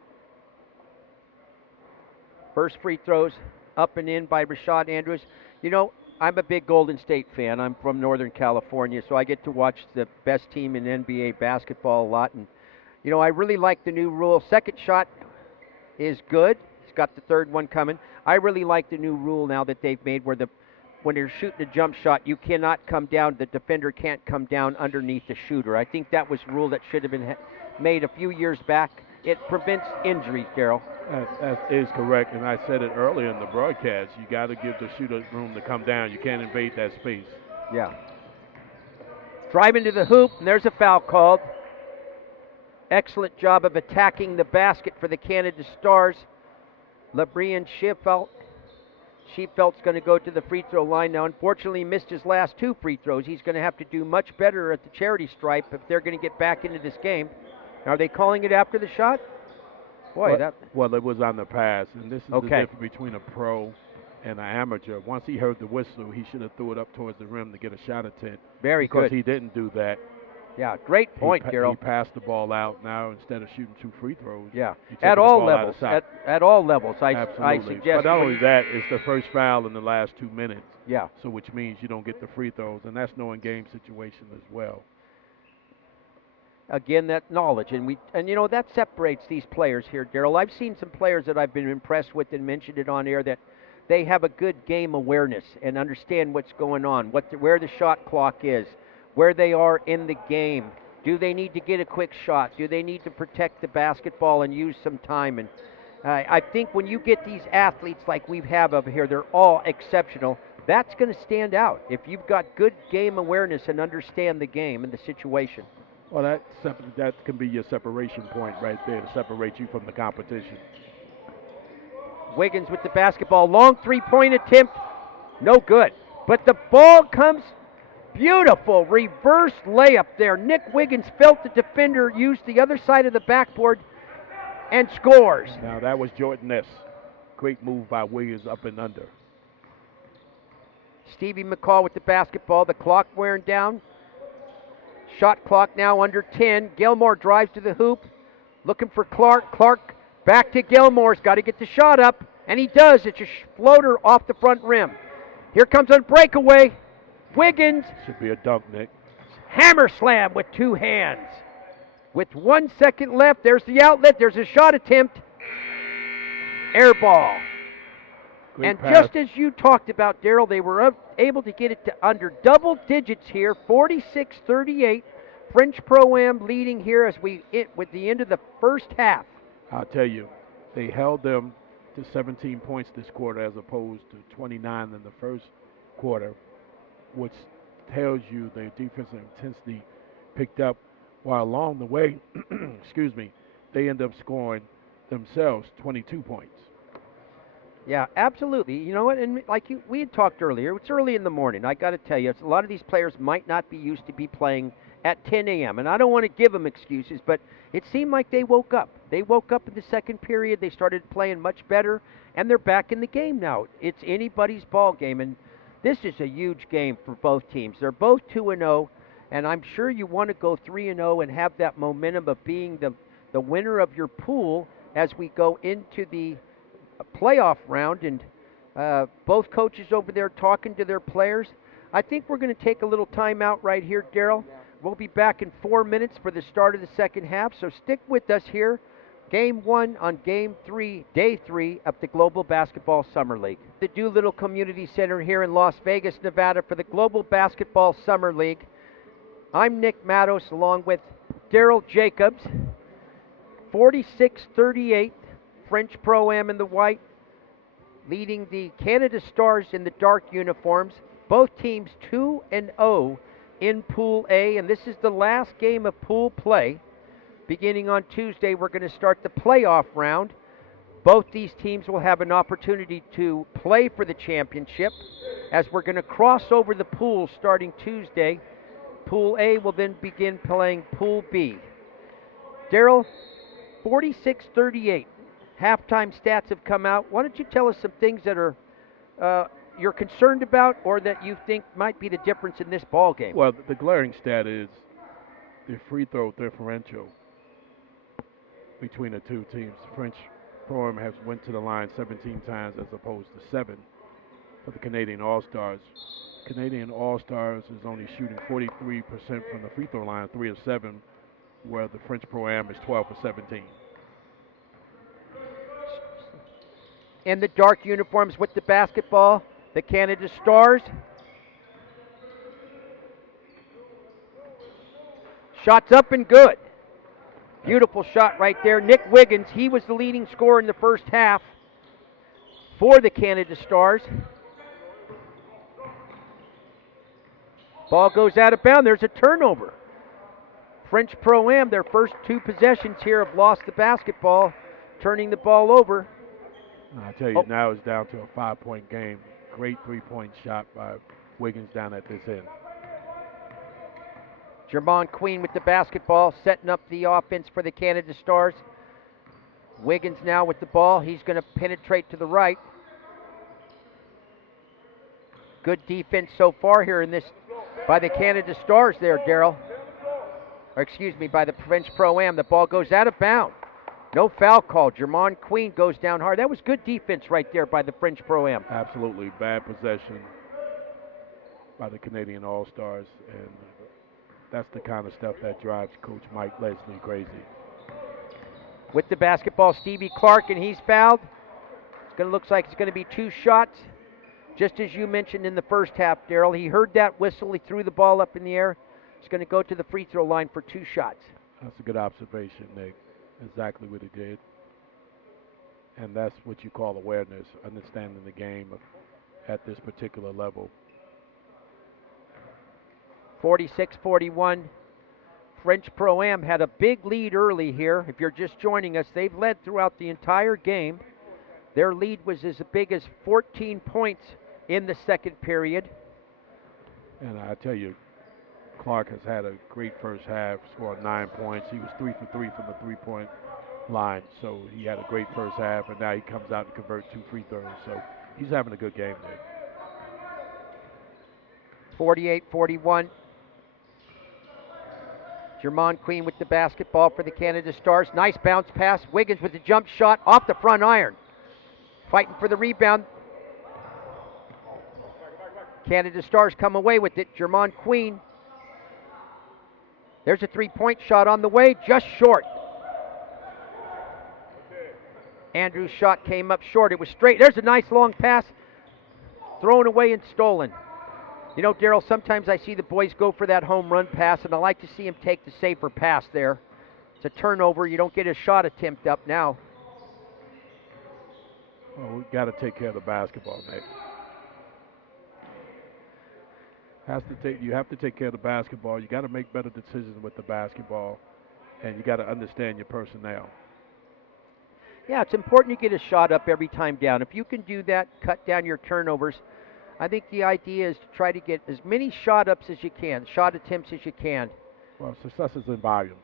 First free throws up and in by Rashad Andrews. You know, I'm a big Golden State fan. I'm from Northern California, so I get to watch the best team in NBA basketball a lot. And, you know, I really like the new rule. Second shot is good. He's got the third one coming. I really like the new rule now that they've made where when you're shooting a jump shot, you cannot come down, the defender can't come down underneath the shooter. I think that was a rule that should have been made a few years back. It prevents injuries, Daryl. That is correct, and I said it earlier in the broadcast. You got to give the shooter room to come down. You can't invade that space. Yeah. Driving to the hoop, and there's a foul called. Excellent job of attacking the basket for the Canada Stars. LaBrian Shefeldt. Shefeldt's going to go to the free throw line now. Unfortunately, he missed his last 2 free throws. He's going to have to do much better at the charity stripe if they're going to get back into this game. Are they calling it after the shot? Boy, well, it was on the pass, and this is the difference between a pro and an amateur. Once he heard the whistle, he should have threw it up towards the rim to get a shot attempt. Very good. Because he didn't do that. Yeah, great point, Daryl. He passed the ball out. Now, instead of shooting 2 free throws, yeah, at all levels. At all levels, I suggest. But not only that, it's the first foul in the last 2 minutes. Yeah. So which means you don't get the free throws, and that's no in-game situation as well. Again, that knowledge, and you know that separates these players here, Daryl. I've seen some players that I've been impressed with and mentioned it on air that they have a good game awareness and understand what's going on, where the shot clock is, where they are in the game. Do they need to get a quick shot? Do they need to protect the basketball and use some time? And I think when you get these athletes like we have over here, they're all exceptional. That's going to stand out if you've got good game awareness and understand the game and the situation. Well, that can be your separation point right there to separate you from the competition. Wiggins with the basketball. Long three-point attempt. No good. But the ball comes. Beautiful reverse layup there. Nick Wiggins felt the defender, used the other side of the backboard, and scores. Now that was Jordan Ness. Great move by Wiggins up and under. Stevie McCall with the basketball. The clock wearing down. Shot clock now under 10. Gilmore drives to the hoop. Looking for Clark. Clark back to Gilmore's. Got to get the shot up. And he does. It's a floater off the front rim. Here comes a breakaway. Wiggins. Should be a dunk, Nick. Hammer slam with two hands. With 1 second left, there's the outlet. There's a shot attempt. Air ball. Great and pass. just as you talked about, Daryl, they were able to get it to under double digits here, 46-38. French Pro-Am leading here as with the end of the first half. I'll tell you, they held them to 17 points this quarter as opposed to 29 in the first quarter, which tells you their defensive intensity picked up, while along the way, excuse me, they end up scoring themselves 22 points. Yeah, absolutely. You know what? And we had talked earlier, it's early in the morning. I got to tell you, a lot of these players might not be used to be playing at 10 a.m. And I don't want to give them excuses, but it seemed like they woke up. They woke up in the second period. They started playing much better, and they're back in the game now. It's anybody's ball game, and this is a huge game for both teams. They're both 2-0, and I'm sure you want to go 3-0 and have that momentum of being the winner of your pool as we go into the playoff round. And both coaches over there talking to their players. I think we're going to take a little timeout right here, Daryl. We'll be back in 4 minutes for the start of the second half, so stick with us here. Game 1 on Game 3, Day 3 of the Global Basketball Summer League. The Doolittle Community Center here in Las Vegas, Nevada for the Global Basketball Summer League. I'm Nick Matos along with Daryl Jacobs. 46-38, French Pro-Am in the white, leading the Canada Stars in the dark uniforms. Both teams 2-0 in Pool A, and this is the last game of pool play. Beginning on Tuesday, we're going to start the playoff round. Both these teams will have an opportunity to play for the championship as we're going to cross over the pools starting Tuesday. Pool A will then begin playing Pool B. Daryl, 46-38. Halftime stats have come out. Why don't you tell us some things that are you're concerned about or that you think might be the difference in this ball game? Well, the glaring stat is the free throw differential between the two teams. The French Pro-Am has went to the line 17 times as opposed to 7 for the Canadian All-Stars. Canadian All-Stars is only shooting 43% from the free throw line, 3 of 7, where the French Pro-Am is 12 of 17. In the dark uniforms with the basketball, the Canada Stars. Shots up and good. Beautiful shot right there. Nick Wiggins, he was the leading scorer in the first half for the Canada Stars. Ball goes out of bounds. There's a turnover. French Pro-Am, their first 2 possessions here, have lost the basketball, turning the ball over. I tell you, now it's down to a 5-point game. Great 3-point shot by Wiggins down at this end. Jermon Queen with the basketball, setting up the offense for the Canada Stars. Wiggins now with the ball. He's going to penetrate to the right. Good defense so far here in this by the Canada Stars there, Daryl. Or excuse me, by the French Pro-Am. The ball goes out of bounds. No foul call. Jermon Queen goes down hard. That was good defense right there by the French Pro-Am. Absolutely. Bad possession by the Canadian All-Stars. And that's the kind of stuff that drives Coach Mike Leslie crazy. With the basketball, Stevie Clark, and he's fouled. It's going to look like it's going to be 2 shots. Just as you mentioned in the first half, Daryl, he heard that whistle. He threw the ball up in the air. is going to go to the free throw line for 2 shots. That's a good observation, Nick. Exactly what he did. And that's what you call awareness, understanding the game at this particular level. 46-41. French Pro-Am had a big lead early here. If you're just joining us, they've led throughout the entire game. Their lead was as big as 14 points in the second period. And I tell you, Clark has had a great first half, scored 9 points. He was 3 for 3 from the three-point line, so he had a great first half, and now he comes out and converts 2 free throws. So he's having a good game there. 48-41. Jermon Queen with the basketball for the Canada Stars. Nice bounce pass. Wiggins with the jump shot off the front iron. Fighting for the rebound. Canada Stars come away with it. Jermon Queen. There's a three-point shot on the way, just short. Andrews' shot came up short. It was straight. There's a nice long pass. Thrown away and stolen. You know, Daryl, sometimes I see the boys go for that home run pass, and I like to see them take the safer pass there. It's a turnover. You don't get a shot attempt up now. Well, we got to take care of the basketball, Nick. You have to take care of the basketball. You got to make better decisions with the basketball, and you got to understand your personnel. Yeah, it's important to get a shot up every time down. If you can do that, cut down your turnovers. I think the idea is to try to get as many shot ups as you can, shot attempts as you can. Well, success is in volumes.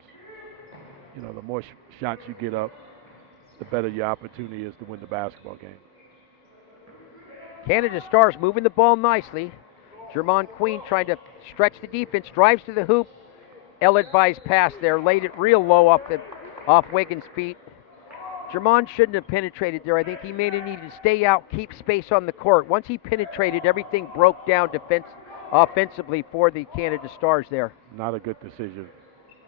You know, the more shots you get up, the better your opportunity is to win the basketball game. Canada Stars moving the ball nicely. Jermon Queen trying to stretch the defense, drives to the hoop. Ill-advised pass there, laid it real low off Wiggins' feet. Jermon shouldn't have penetrated there. I think he may have needed to stay out, keep space on the court. Once he penetrated, everything broke down offensively for the Canada Stars there. Not a good decision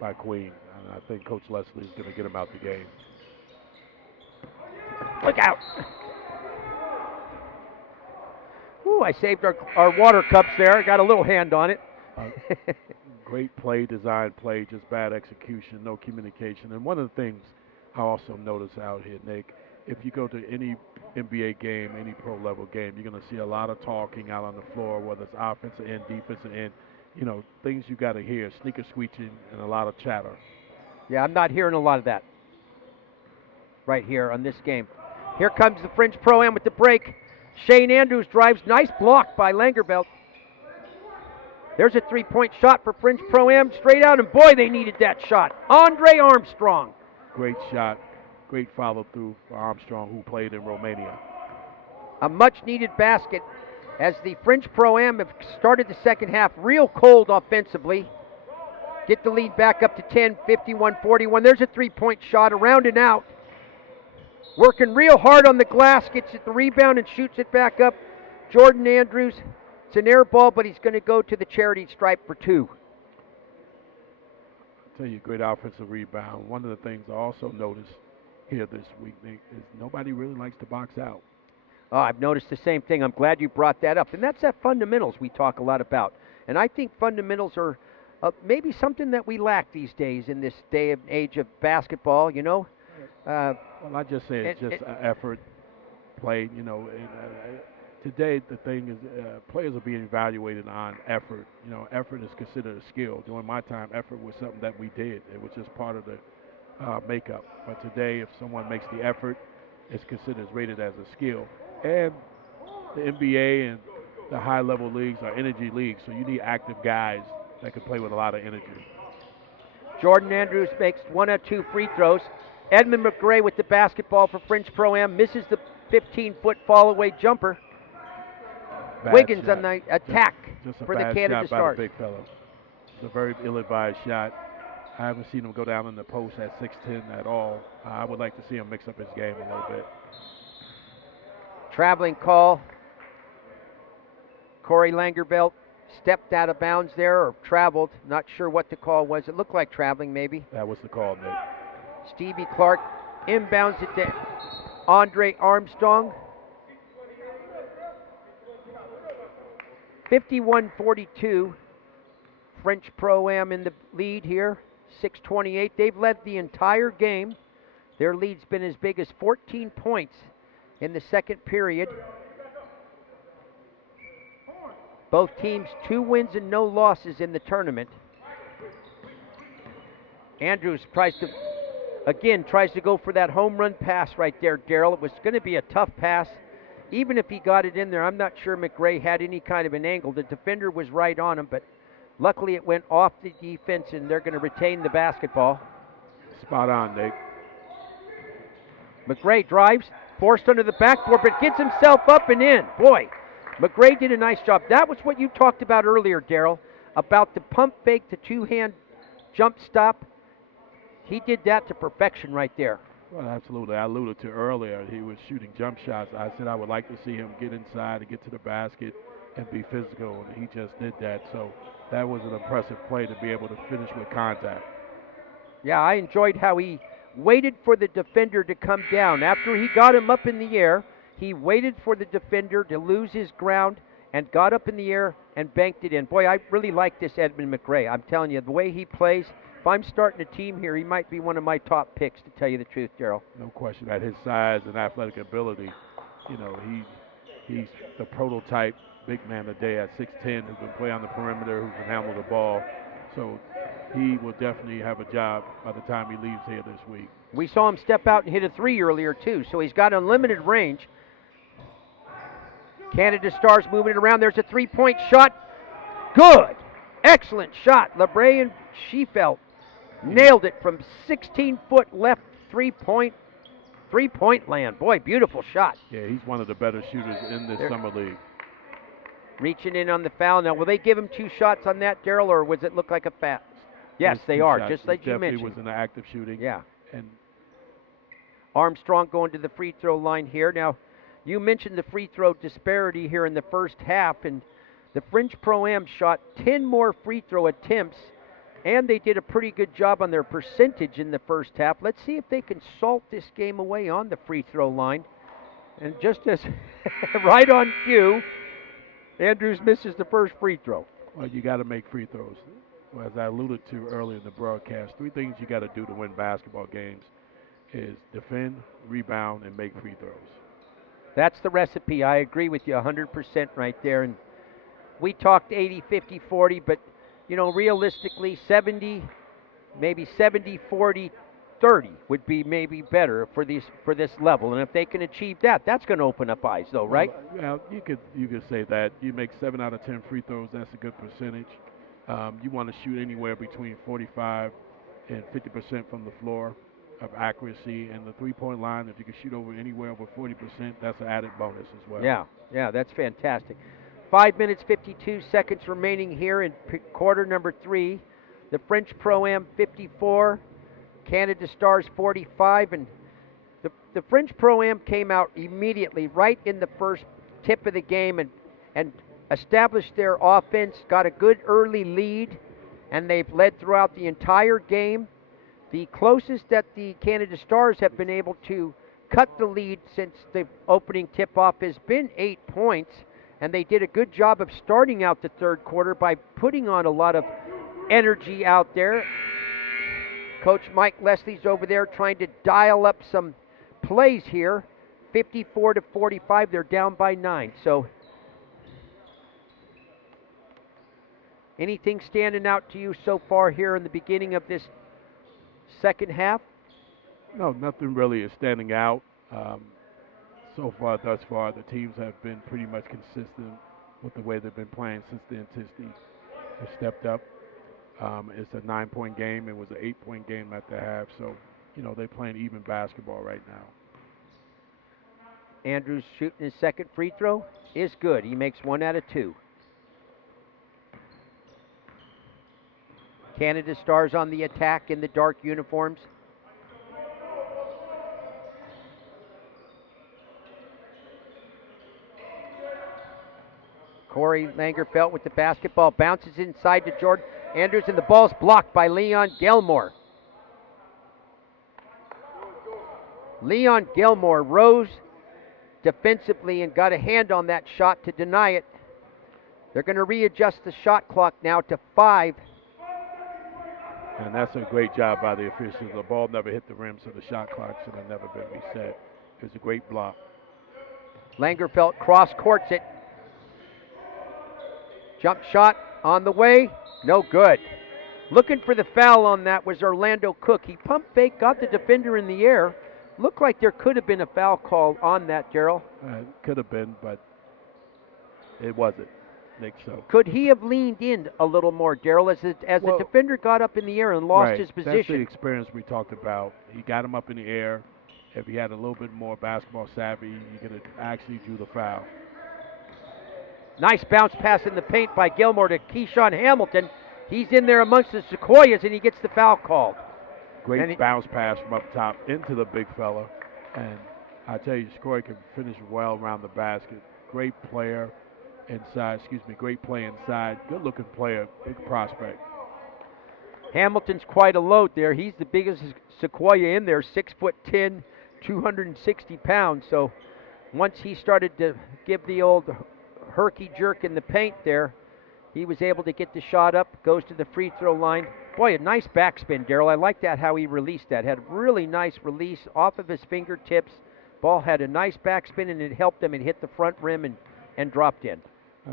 by Queen. And I think Coach Leslie is going to get him out the game. Look out. Ooh, I saved our water cups there. Got a little hand on it. Great play, design play, just bad execution, no communication. And one of the things I also notice out here, Nick, if you go to any NBA game, any pro-level game, you're going to see a lot of talking out on the floor, whether it's offensive end, defensive end, you know, things you got to hear, sneaker squeaking and a lot of chatter. Yeah, I'm not hearing a lot of that right here on this game. Here comes the French Pro-Am with the break. Shane Andrews drives. Nice block by Langerbelt. There's a three-point shot for French Pro-Am. Straight out, and boy, they needed that shot. Andre Armstrong. Great shot. Great follow-through for Armstrong, who played in Romania. A much-needed basket as the French Pro-Am have started the second half real cold offensively. Get the lead back up to 10, 51-41. There's a three-point shot, around and out. Working real hard on the glass, gets it the rebound and shoots it back up. Jordan Andrews. It's an air ball, but he's going to go to the charity stripe for 2. I'll tell you, great offensive rebound. One of the things I also noticed here this week, Nick, is nobody really likes to box out. Oh, I've noticed the same thing. I'm glad you brought that up. And that's that fundamentals we talk a lot about. And I think fundamentals are maybe something that we lack these days in this day and age of basketball, you know. Well, I just say it's just effort, play, you know. Today, the thing is players are being evaluated on effort. You know, effort is considered a skill. During my time, effort was something that we did. It was just part of the makeup. But today, if someone makes the effort, it's considered rated as a skill. And the NBA and the high-level leagues are energy leagues, so you need active guys that can play with a lot of energy. Jordan Andrews makes 1 of 2 free throws. Edmund McGray with the basketball for French Pro-Am misses the 15-foot fall-away jumper. Bad Wiggins shot. on the attack just for the Canada shot Stars. By the big fellow. It's a very ill-advised shot. I haven't seen him go down in the post at 6'10" at all. I would like to see him mix up his game a little bit. Traveling call. Corey Langerbelt stepped out of bounds there, or traveled. Not sure what the call was. It looked like traveling, maybe. That was the call, Nick. Stevie Clark inbounds it to Andre Armstrong. 51-42. French Pro-Am in the lead here, 6:28. They've led the entire game. Their lead's been as big as 14 points in the second period. Both teams 2 wins and no losses in the tournament. Andrews tries to go for that home run pass right there, Daryl. It was going to be a tough pass. Even if he got it in there, I'm not sure McRae had any kind of an angle. The defender was right on him, but luckily it went off the defense, and they're going to retain the basketball. Spot on, Nick. McRae drives, forced under the backboard, but gets himself up and in. Boy, McRae did a nice job. That was what you talked about earlier, Daryl, about the pump fake, the two-hand jump stop. He did that to perfection right there. Well, absolutely. I alluded to earlier he was shooting jump shots. I said I would like to see him get inside and get to the basket and be physical, and he just did that. So that was an impressive play to be able to finish with contact. Yeah, I enjoyed how he waited for the defender to come down. After he got him up in the air, he waited for the defender to lose his ground and got up in the air and banked it in. Boy, I really like this Edmund McRae. I'm telling you, the way he plays, if I'm starting a team here, he might be one of my top picks, to tell you the truth, Daryl. No question. At his size and athletic ability, you know, he's the prototype big man today at 6'10", who can play on the perimeter, who can handle the ball. So he will definitely have a job by the time he leaves here this week. We saw him step out and hit a 3 earlier, too, so he's got unlimited range. Canada Stars moving it around. There's a three-point shot. Good. Excellent shot. LeBray Shefelt nailed it from 16-foot left three-point land. Boy, beautiful shot. Yeah, he's one of the better shooters in this summer league. Reaching in on the foul. Now, will they give him 2 shots on that, Daryl, or was it look like a foul? Yes, they are, shots. just like you definitely mentioned. Was in the active shooting. Yeah. And Armstrong going to the free throw line here. Now, you mentioned the free throw disparity here in the first half, and the French Pro-Am shot 10 more free throw attempts, and they did a pretty good job on their percentage in the first half. Let's see if they can salt this game away on the free throw line. And just as right on cue, Andrews misses the first free throw. Well, you got to make free throws. Well, as I alluded to earlier in the broadcast, 3 things you got to do to win basketball games is defend, rebound, and make free throws. That's the recipe. I agree with you 100% right there. And we talked 80, 50, 40, but, you know, realistically, 70, maybe 70, 40, 30 would be maybe better for this level. And if they can achieve that, that's going to open up eyes, though, right? Well, you could say that. You make 7 out of 10 free throws. That's a good percentage. You want to shoot anywhere between 45 and 50% from the floor of accuracy, and the three-point line, if you can shoot anywhere over 40%, that's an added bonus as well. Yeah, that's fantastic. 5 minutes, 52 seconds remaining here in quarter number 3. The French Pro-Am 54, Canada Stars 45, and the French Pro-Am came out immediately right in the first tip of the game and established their offense, got a good early lead, and they've led throughout the entire game. The closest that the Canada Stars have been able to cut the lead since the opening tip-off has been 8 points, and they did a good job of starting out the third quarter by putting on a lot of energy out there. Coach Mike Leslie's over there trying to dial up some plays here. 54-45, they're down by 9. So anything standing out to you so far here in the beginning of this second half? No, nothing really is standing out. So far, thus far, the teams have been pretty much consistent with the way they've been playing since the intensity has stepped up. It's a 9-point game. It was an 8-point game at the half. So, you know, they're playing even basketball right now. Andrews shooting his second free throw is good. He makes 1 out of 2. Canada Stars on the attack in the dark uniforms. Corey Langerfeld with the basketball, bounces inside to Jordan Andrews, and the ball's blocked by Leon Gilmore. Leon Gilmore rose defensively and got a hand on that shot to deny it. They're going to readjust the shot clock now to 5 And that's a great job by the officials. The ball never hit the rim, so the shot clock should have never been reset. It was a great block. Langerfeld cross courts it. Jump shot on the way. No good. Looking for the foul on that was Orlando Cook. He pump fake, got the defender in the air. Looked like there could have been a foul call on that, Gerald. Could have been, but it wasn't. Nick, so. Could he have leaned in a little more, Daryl, as the defender got up in the air and lost his position? That's the experience we talked about. He got him up in the air. If he had a little bit more basketball savvy, he could have actually drew the foul. Nice bounce pass in the paint by Gilmore to Keyshawn Hamilton. He's in there amongst the Sequoias, and he gets the foul called. Great bounce pass from up top into the big fella. And I tell you, Sequoia can finish well around the basket. Great player inside, great play inside. Good-looking player, big prospect. Hamilton's quite a load there. He's the biggest Sequoia in there, 6'10", 260 pounds. So once he started to give the old herky jerk in the paint there, he was able to get the shot up, goes to the free throw line. Boy, a nice backspin, Daryl. I like that, how he released that. Had a really nice release off of his fingertips. Ball had a nice backspin, and it helped him. It hit the front rim and dropped in.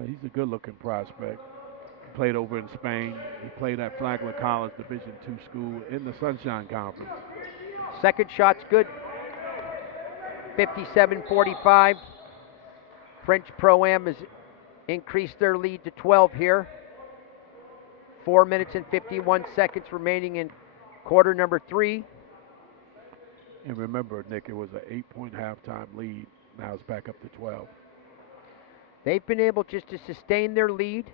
He's a good-looking prospect. Played over in Spain. He played at Flagler College Division II school in the Sunshine Conference. Second shot's good. 57-45. French Pro-Am has increased their lead to 12 here. 4 minutes and 51 seconds remaining in quarter number 3. And remember, Nick, it was an 8-point halftime lead. Now it's back up to 12. They've been able just to sustain their lead.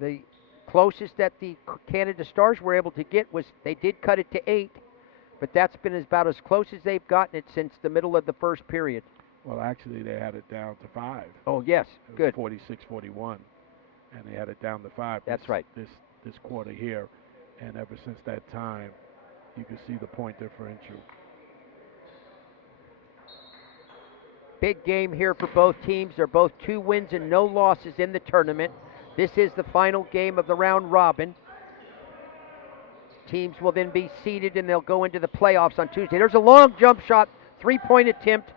The closest that the Canada Stars were able to get was they did cut it to 8, but that's been about as close as they've gotten it since the middle of the first period. Well, actually, they had it down to 5. Oh, yes, good. 46-41, and they had it down to 5. That's right. This quarter here, and ever since that time, you can see the point differential. Big game here for both teams. They're both 2 wins and no losses in the tournament. This is the final game of the round robin. Teams will then be seeded and they'll go into the playoffs on Tuesday. There's a long jump shot, 3-point attempt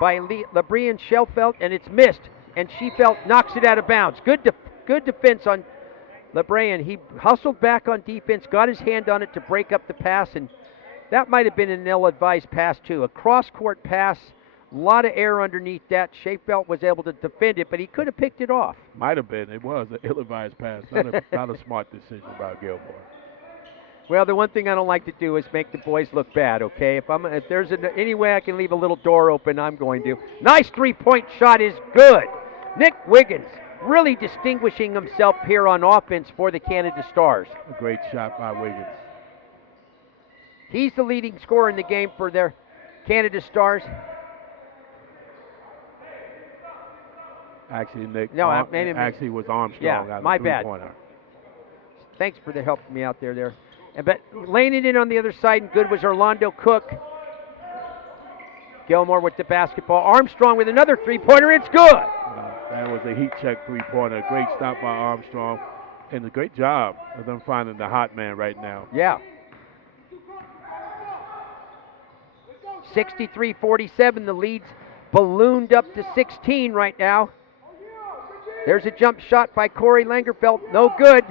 by Labrian Sheffield, and it's missed. And Sheffield knocks it out of bounds. Good defense on Labrian. He hustled back on defense, got his hand on it to break up the pass, and that might have been an ill-advised pass too. A cross-court pass. A lot of air underneath that. Sheffield was able to defend it, but he could have picked it off. Might have been. It was an ill-advised pass. Not a smart decision by Gilmore. Well, the one thing I don't like to do is make the boys look bad, okay? If there's any way I can leave a little door open, I'm going to. Nice 3-point shot is good. Nick Wiggins really distinguishing himself here on offense for the Canada Stars. A great shot by Wiggins. He's the leading scorer in the game for their Canada Stars. Actually, Nick, actually it was Armstrong. Yeah, my bad. Thanks for the helping me out there. But laying it in on the other side and good was Orlando Cook. Gilmore with the basketball. Armstrong with another 3-pointer. It's good. That was a heat check 3-pointer. Great stop by Armstrong. And a great job of them finding the hot man right now. Yeah. 63-47. The lead's ballooned up to 16 right now. There's a jump shot by Corey Langerfeld. No good.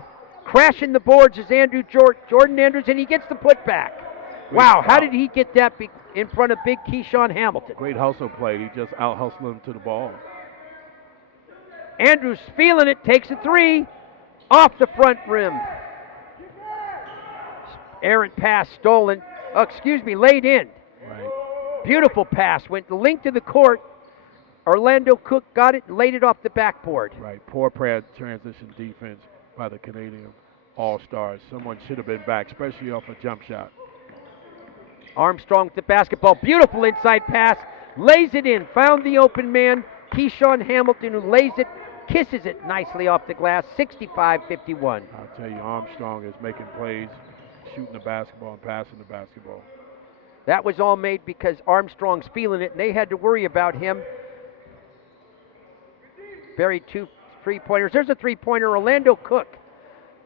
Crashing the boards is Jordan Andrews, and he gets the putback. Wow, how did he get that in front of big Keyshawn Hamilton? Great hustle play. He just out-hustled him to the ball. Andrews feeling it, takes a 3 off the front rim. Errant pass stolen. Laid in. Right. Beautiful pass. Went the length of the court. Orlando Cook got it and laid it off the backboard. Right. Poor transition defense by the Canadian All-Stars. Someone should have been back, especially off a jump shot. Armstrong with the basketball. Beautiful inside pass. Lays it in. Found the open man. Keyshawn Hamilton, who lays it, kisses it nicely off the glass. 65-51. I'll tell you, Armstrong is making plays, shooting the basketball and passing the basketball. That was all made because Armstrong's feeling it, and they had to worry about him. Buried 2 3-pointers. There's a 3-pointer. Orlando Cook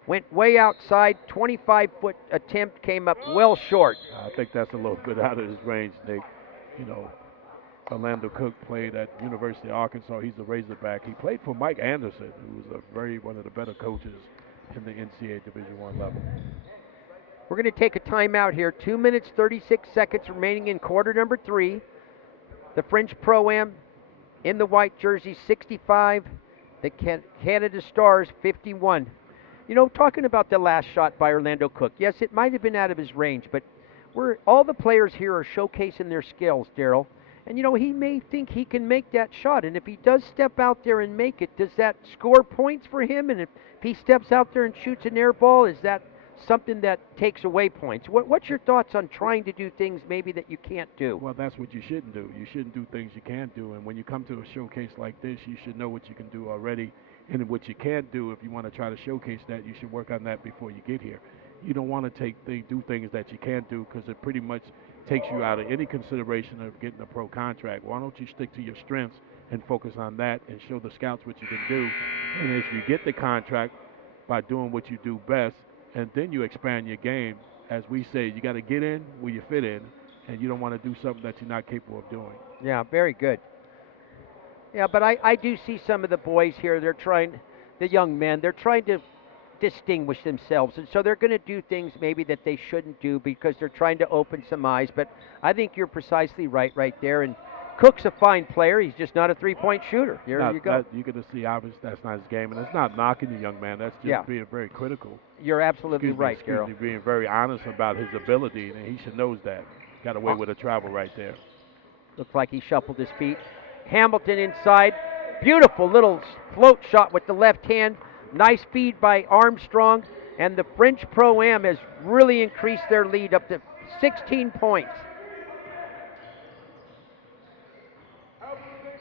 Went way outside. 25-foot attempt came up well short. I think that's a little bit out of his range, Nick. You know, Orlando Cook played at University of Arkansas. He's a Razorback. He played for Mike Anderson, who was one of the better coaches in the NCAA Division I level. We're going to take a timeout here. 2 minutes, 36 seconds remaining in quarter number 3. The French Pro-Am in the white jersey, 65. The Canada Stars, 51. You know, talking about the last shot by Orlando Cook, yes, it might have been out of his range, but all the players here are showcasing their skills, Daryl. And, you know, he may think he can make that shot. And if he does step out there and make it, does that score points for him? And if he steps out there and shoots an air ball, is that something that takes away points? What's your thoughts on trying to do things maybe that you can't do? Well, that's what you shouldn't do. You shouldn't do things you can't do. And when you come to a showcase like this, you should know what you can do already. And what you can't do, if you want to try to showcase that, you should work on that before you get here. You don't want to do things that you can't do, because it pretty much takes you out of any consideration of getting a pro contract. Why don't you stick to your strengths and focus on that and show the scouts what you can do? And if you get the contract by doing what you do best, and then you expand your game, as we say, you got to get in where you fit in, and you don't want to do something that you're not capable of doing. Yeah, very good. Yeah, but I do see some of the boys here, the young men, they're trying to distinguish themselves, and so they're going to do things maybe that they shouldn't do because they're trying to open some eyes. But I think you're precisely right there. And Cook's a fine player. He's just not a three-point shooter. There you go. You're going to see, obviously, that's not his game, and it's not knocking the young man. That's just being very critical. You're absolutely right, Daryl. Being very honest about his ability, and he should knows that. Got away with a travel right there. Looks like he shuffled his feet. Hamilton inside. Beautiful little float shot with the left hand. Nice feed by Armstrong. And the French Pro-Am has really increased their lead up to 16 points.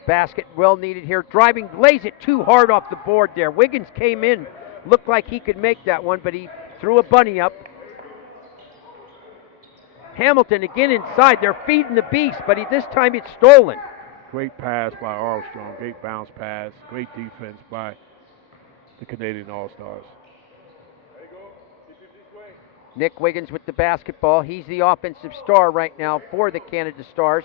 Basket well needed here. Driving, lays it too hard off the board there. Wiggins came in. Looked like he could make that one, but he threw a bunny up. Hamilton again inside. They're feeding the beast, but this time it's stolen. Great pass by Armstrong. Great bounce pass. Great defense by the Canadian All-Stars. Nick Wiggins with the basketball. He's the offensive star right now for the Canada Stars.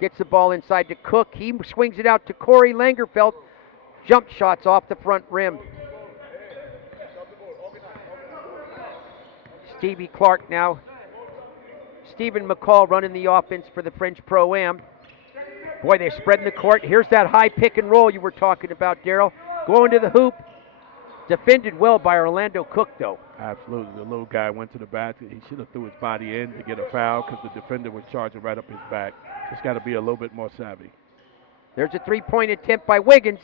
Gets the ball inside to Cook. He swings it out to Corey Langerfeld. Jump shots off the front rim. Stevie Clark now. Stephen McCall running the offense for the French Pro-Am. Boy, they're spreading the court. Here's that high pick and roll you were talking about, Daryl. Going to the hoop. Defended well by Orlando Cook, though. Absolutely. The little guy went to the basket. He should have threw his body in to get a foul because the defender was charging right up his back. Just got to be a little bit more savvy. There's a three-point attempt by Wiggins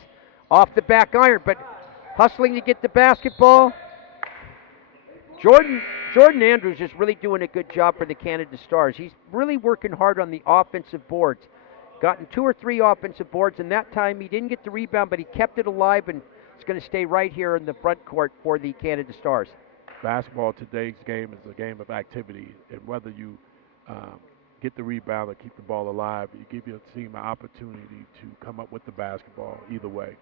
off the back iron, but hustling to get the basketball. Jordan Andrews is really doing a good job for the Canada Stars. He's really working hard on the offensive boards. Gotten 2 or 3 offensive boards, and that time he didn't get the rebound, but he kept it alive, and it's going to stay right here in the front court for the Canada Stars. Basketball, today's game is a game of activity, and whether you get the rebound or keep the ball alive, you give your team an opportunity to come up with the basketball either way.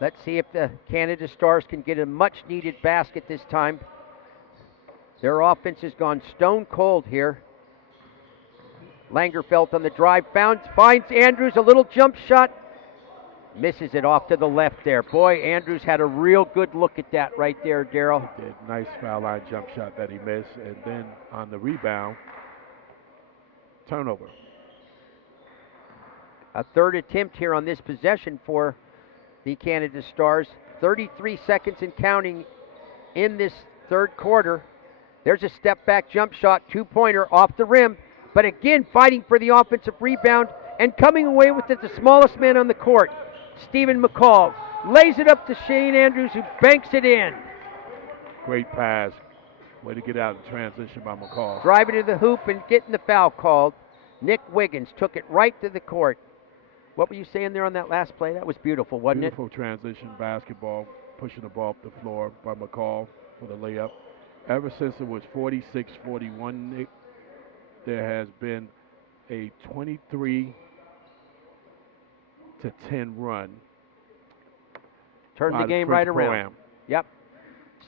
Let's see if the Canada Stars can get a much-needed basket this time. Their offense has gone stone cold here. Langerfeld on the drive, finds Andrews, a little jump shot. Misses it off to the left there. Boy, Andrews had a real good look at that right there, Daryl. Did nice foul line jump shot that he missed, and then on the rebound, turnover. A third attempt here on this possession for the Canada Stars. 33 seconds and counting in this third quarter. There's a step back jump shot, two-pointer off the rim, but again fighting for the offensive rebound and coming away with it, the smallest man on the court, Stephen McCall. Lays it up to Shane Andrews, who banks it in. Great pass. Way to get out in transition by McCall. Driving to the hoop and getting the foul called. Nick Wiggins took it right to the court. What were you saying there on that last play? That was beautiful, wasn't it? Beautiful transition basketball, pushing the ball up the floor by McCall for the layup. Ever since it was 46-41, Nick, there has been a 23-10 run Turned by the game French right around. Pro-Am. Yep.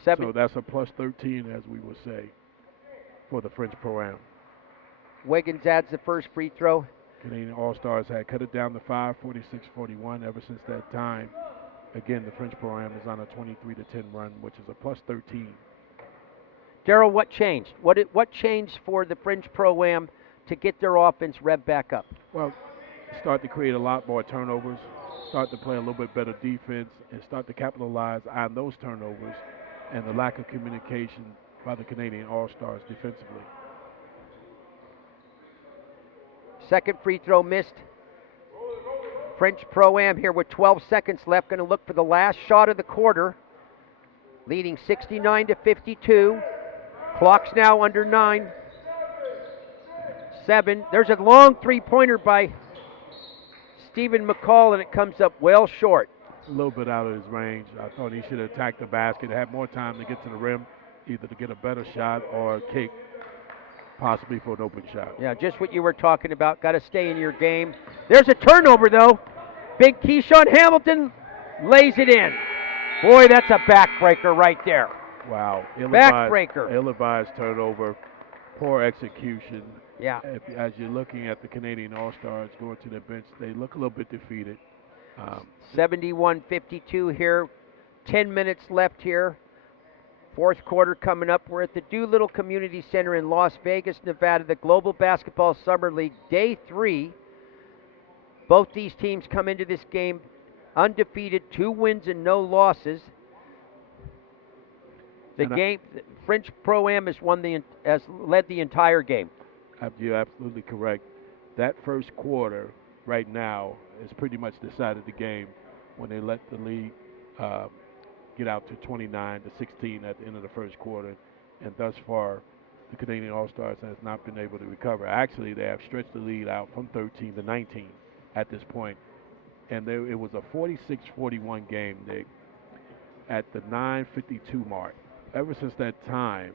So that's a plus 13, as we would say, for the French Pro-Am. Wiggins adds the first free throw. Canadian All-Stars had cut it down to 5, 46-41 ever since that time. Again, the French Pro-Am is on a 23-10 run, which is a plus 13. Daryl, what changed? What changed for the French Pro-Am to get their offense revved back up? Well, start to create a lot more turnovers, start to play a little bit better defense, and start to capitalize on those turnovers and the lack of communication by the Canadian All-Stars defensively. Second free throw missed. French Pro-Am here with 12 seconds left, going to look for the last shot of the quarter, leading 69-52. Clock's now under 9. 7. There's a long three-pointer by Stephen McCall, and it comes up well short. A little bit out of his range. I thought he should have attacked the basket, had more time to get to the rim, either to get a better shot or a kick, possibly for an open shot. Yeah, just what you were talking about. Got to stay in your game. There's a turnover, though. Big Keyshawn Hamilton lays it in. Boy, that's a backbreaker right there. Wow. Backbreaker. Ill-advised turnover, poor execution. Yeah. As you're looking at the Canadian All-Stars going to the bench, they look a little bit defeated. 71-52 here. 10 minutes left here. Fourth quarter coming up. We're at the Doolittle Community Center in Las Vegas, Nevada, the Global Basketball Summer League, Day 3. Both these teams come into this game undefeated, 2 wins and no losses. French Pro-Am has led the entire game. You're absolutely correct. That first quarter right now has pretty much decided the game when they let the lead get out to 29-16 at the end of the first quarter. And thus far, the Canadian All-Stars has not been able to recover. Actually, they have stretched the lead out from 13-19 at this point. And it was a 46-41 game, Nick, at the 9:52 mark. Ever since that time,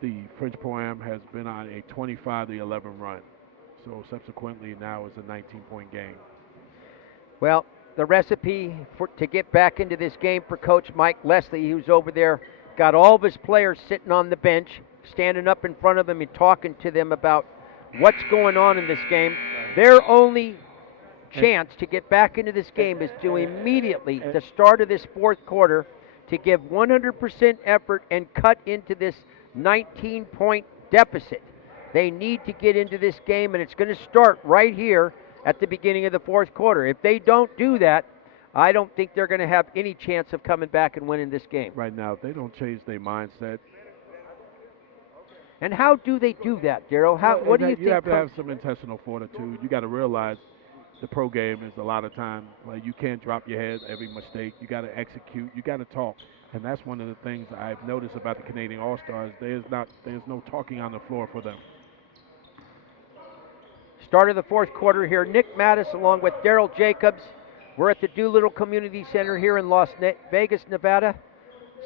the French Pro-Am has been on a 25-11 run. So subsequently now it's a 19-point game. Well, the recipe to get back into this game for Coach Mike Leslie, who's over there, got all of his players sitting on the bench, standing up in front of them and talking to them about what's going on in this game. Their only chance to get back into this game is to immediately, at the start of this fourth quarter, to give 100% effort and cut into this 19-point deficit. They need to get into this game, and it's going to start right here at the beginning of the fourth quarter. If they don't do that, I don't think they're going to have any chance of coming back and winning this game. Right now, if they don't change their mindset. And how do they do that, Daryl? What do you think? You have to have some intestinal fortitude. You got to realize the pro game is a lot of time. Like, you can't drop your head every mistake. You got to execute. You got to talk. And that's one of the things I've noticed about the Canadian All-Stars. There's no talking on the floor for them. Start of the fourth quarter here. Nick Mattis along with Daryl Jacobs. We're at the Doolittle Community Center here in Las Vegas, Nevada.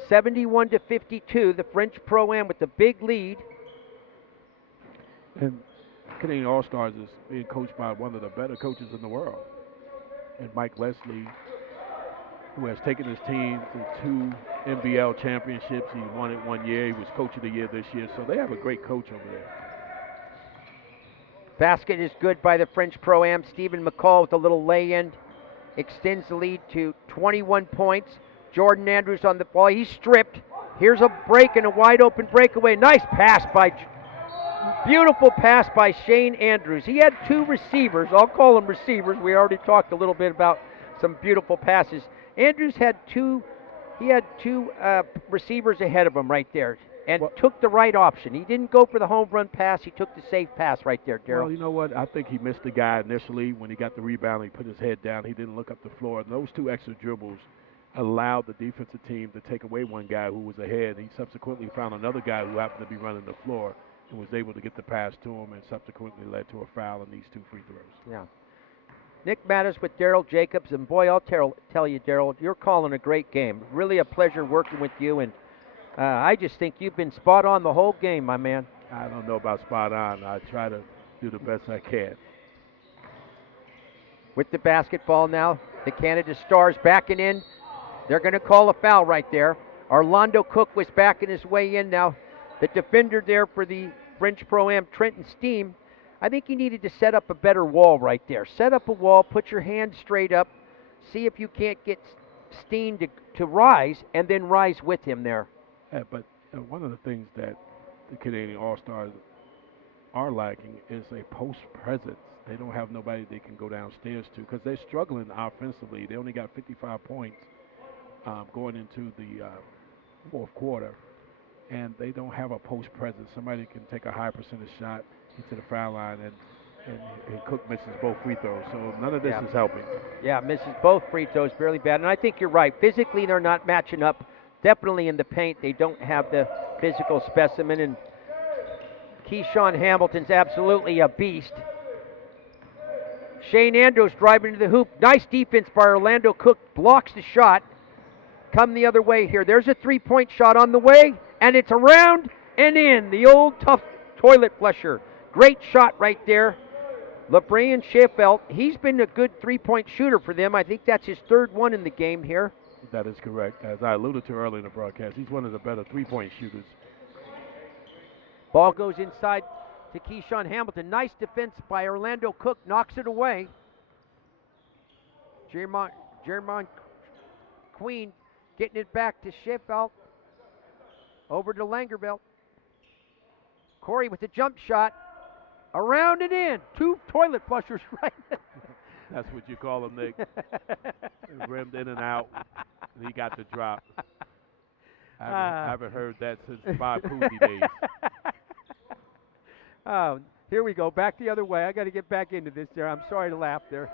71-52, the French Pro-Am with the big lead. And Canadian All-Stars is being coached by one of the better coaches in the world. And Mike Leslie, who has taken his team to 2 NBL championships. He won it one year. He was Coach of the Year this year. So they have a great coach over there. Basket is good by the French Pro-Am. Stephen McCall with a little lay-in. Extends the lead to 21 points. Jordan Andrews on the ball. He's stripped. Here's a break and a wide-open breakaway. Nice pass beautiful pass by Shane Andrews. He had 2 receivers. I'll call them receivers. We already talked a little bit about some beautiful passes. Andrews had two receivers ahead of him right there and took the right option. He didn't go for the home run pass. He took the safe pass right there, Daryl. Well, you know what? I think he missed the guy initially when he got the rebound. He put his head down. He didn't look up the floor. And those 2 extra dribbles allowed the defensive team to take away one guy who was ahead. He subsequently found another guy who happened to be running the floor and was able to get the pass to him, and subsequently led to a foul in these 2 free throws. Yeah. Nick Mattis with Daryl Jacobs, and boy, I'll tell you, Daryl, you're calling a great game. Really a pleasure working with you, and I just think you've been spot on the whole game, my man. I don't know about spot on. I try to do the best I can. With the basketball now, The Canada Stars backing in. They're going to call a foul right there. Orlando Cook was backing his way in now. The defender there for the French Pro-Am, Trenton Steam, I think he needed to set up a better wall right there. Set up a wall, put your hand straight up, see if you can't get Steen to rise, and then rise with him there. Yeah, but one of the things that the Canadian All-Stars are lacking is a post presence. They don't have nobody they can go downstairs to because they're struggling offensively. They only got 55 points going into the fourth quarter, and they don't have a post presence. Somebody can take a high percentage shot into the foul line, and Cook misses both free throws. So none of this is helping. Yeah, misses both free throws, barely bad. And I think you're right. Physically, they're not matching up. Definitely in the paint, they don't have the physical specimen. And Keyshawn Hamilton's absolutely a beast. Shane Andrews driving to the hoop. Nice defense by Orlando Cook. Blocks the shot. Come the other way here. There's a three-point shot on the way, and it's around and in. The old tough toilet flusher. Great shot right there. LeBron Sheffield, he's been a good three-point shooter for them. I think that's his third one in the game here. That is correct. As I alluded to earlier in the broadcast, he's one of the better three-point shooters. Ball goes inside to Keyshawn Hamilton. Nice defense by Orlando Cook. Knocks it away. Jermon Queen getting it back to Sheffield. Over to Langerveld. Corey with the jump shot. Around and in. Two toilet flushers right there. That's what you call him, Nick. Rimmed in and out, and he got the drop. I haven't heard that since Bob Cousy days. Oh, here we go. Back the other way. I got to get back into this there. I'm sorry to laugh there.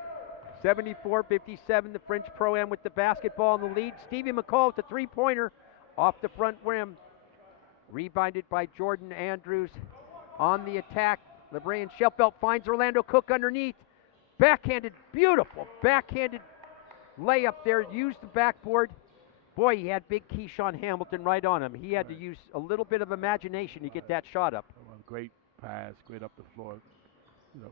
74-57, the French Pro-Am with the basketball in the lead. Stevie McCall with the three-pointer off the front rim. Rebounded by Jordan Andrews on the attack. LeBron Sheffield finds Orlando Cook underneath. Backhanded, beautiful backhanded layup there. Used the backboard. Boy, he had big Keyshawn Hamilton right on him. He had to use a little bit of imagination to get that shot up. Well, great pass, great up the floor. You know,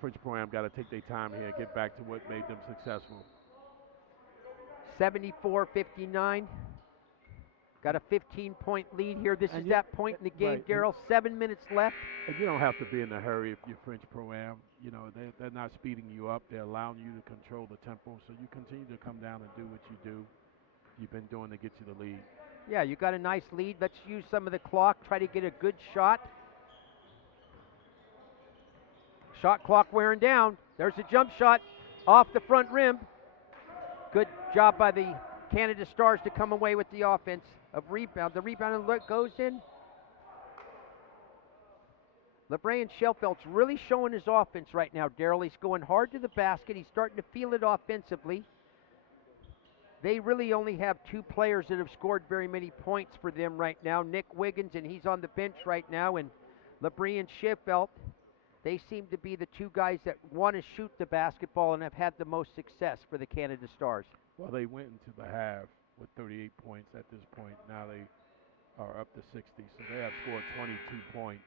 French Pro-Am got to take their time here and get back to what made them successful. 74-59. Got a 15-point lead here. This is that point in the game, Daryl. 7 minutes left. And you don't have to be in a hurry if you're French Pro-Am. You know, they're not speeding you up. They're allowing you to control the tempo. So you continue to come down and do what you do. You've been doing to get you the lead. Yeah, you got a nice lead. Let's use some of the clock. Try to get a good shot. Shot clock wearing down. There's a jump shot off the front rim. Good job by the Canada Stars to come away with the offense of rebound. The rebound goes in. LeBron Sheffield's really showing his offense right now, Daryl. He's going hard to the basket. He's starting to feel it offensively. They really only have two players that have scored very many points for them right now. Nick Wiggins, and he's on the bench right now, and LeBron Sheffield. They seem to be the two guys that want to shoot the basketball and have had the most success for the Canada Stars. Well, they went into the half with 38 points at this point. Now they are up to 60, so they have scored 22 points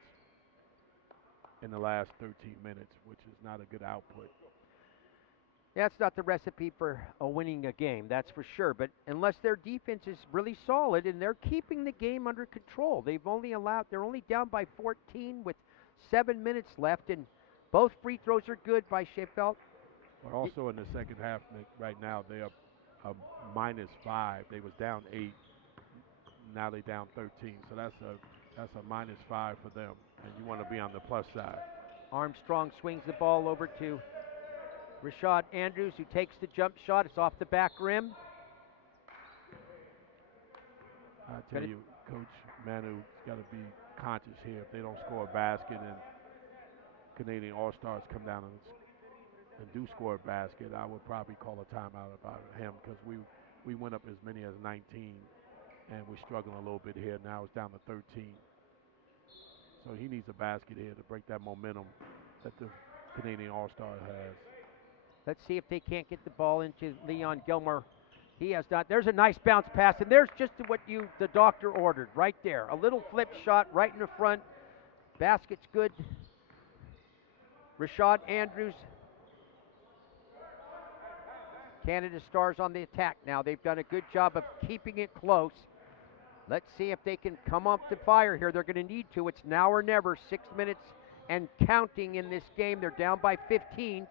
in the last 13 minutes, which is not a good output. That's not the recipe for winning a game, that's for sure. But unless their defense is really solid and they're keeping the game under control, they're only down by 14 with 7 minutes left, and both free throws are good by Sheffield. But also in the second half, Nick, right now they are -5. They was down 8. Now they down 13. So that's a -5 for them, and you want to be on the plus side. Armstrong swings the ball over to Rashad Andrews, who takes the jump shot. It's off the back rim. I tell you, Coach Manu got to be conscious here. If they don't score a basket and Canadian All-Stars come down and do score a basket, I would probably call a timeout about him, because we went up as many as 19, and we're struggling a little bit here. Now it's down to 13. So he needs a basket here to break that momentum that the Canadian All-Star has. Let's see if they can't get the ball into Leon Gilmore. He has not. There's a nice bounce pass, and there's just what the doctor ordered right there. A little flip shot right in the front. Basket's good. Rashad Andrews Canada Stars on the attack now. They've done a good job of keeping it close. Let's see if they can come up to fire here. They're going to need to. It's now or never. 6 minutes and counting in this game. They're down by 15.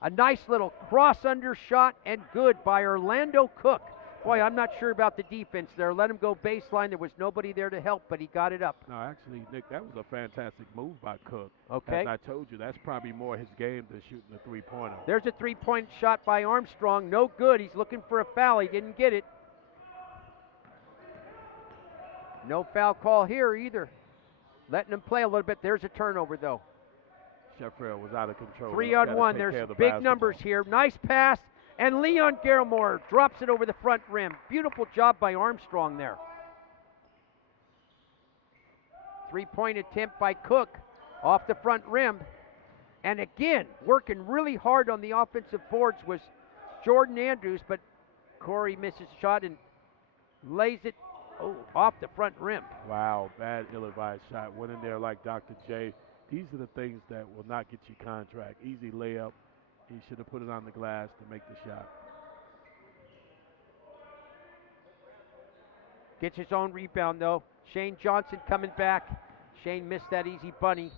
A nice little cross under shot and good by Orlando Cook. Boy, I'm not sure about the defense there. Let him go baseline. There was nobody there to help, but he got it up. No, actually, Nick, that was a fantastic move by Cook. Okay. As I told you, that's probably more his game than shooting the three-pointer. There's a three-point shot by Armstrong. No good. He's looking for a foul. He didn't get it. No foul call here either. Letting him play a little bit. There's a turnover, though. Sheffield was out of control. 3-on-1. There's big numbers here. Nice pass. And Leon Garamore drops it over the front rim. Beautiful job by Armstrong there. Three-point attempt by Cook off the front rim. And again, working really hard on the offensive boards was Jordan Andrews, but Corey misses a shot and lays it off the front rim. Wow, bad ill-advised shot. Went in there like Dr. J. These are the things that will not get you contract. Easy layup. He should have put it on the glass to make the shot. Gets his own rebound, though. Shane Johnson coming back. Shane missed that easy bunny.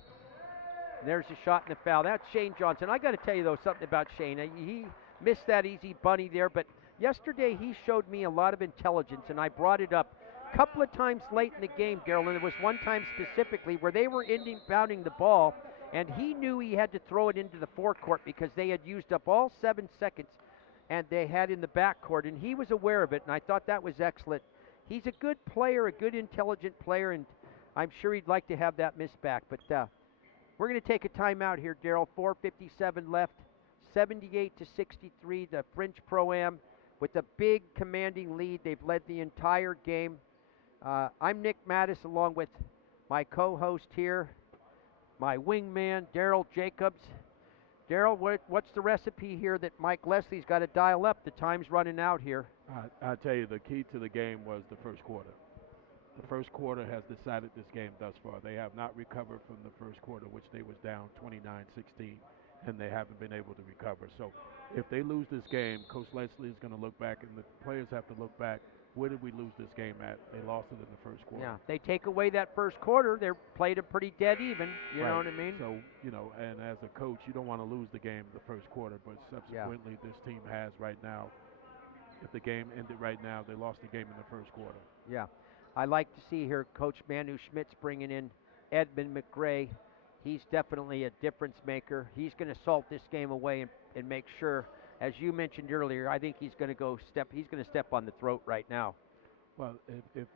And there's a shot and the foul. That's Shane Johnson. I got to tell you, though, something about Shane. He missed that easy bunny there, but yesterday he showed me a lot of intelligence, and I brought it up a couple of times late in the game, Darryl, and there was one time specifically where they were inbounding the ball, and he knew he had to throw it into the forecourt because they had used up all 7 seconds and they had in the backcourt, and he was aware of it, and I thought that was excellent. He's a good player, a good intelligent player, and I'm sure he'd like to have that miss back. But we're going to take a timeout here, Darryl. 4:57 left, 78-63. The French Pro-Am with a big commanding lead. They've led the entire game. I'm Nick Mattis along with my co-host here, my wingman, Darryl Jacobs. Darryl, what's the recipe here that Mike Leslie's got to dial up? The time's running out here. I tell you, the key to the game was the first quarter. The first quarter has decided this game thus far. They have not recovered from the first quarter, which they was down 29-16, and they haven't been able to recover. So if they lose this game, Coach Leslie is going to look back, and the players have to look back. Where did we lose this game at? They lost it in the first quarter. Yeah, they take away that first quarter, they're played it pretty dead even. You know what I mean? So, and as a coach, you don't want to lose the game in the first quarter, but subsequently this team has right now. If the game ended right now, they lost the game in the first quarter. Yeah. I like to see here Coach Manu Schmidt's bringing in Edmund McRae. He's definitely a difference maker. He's going to salt this game away and make sure, as you mentioned earlier, I think he's going to step on the throat right now. Well, if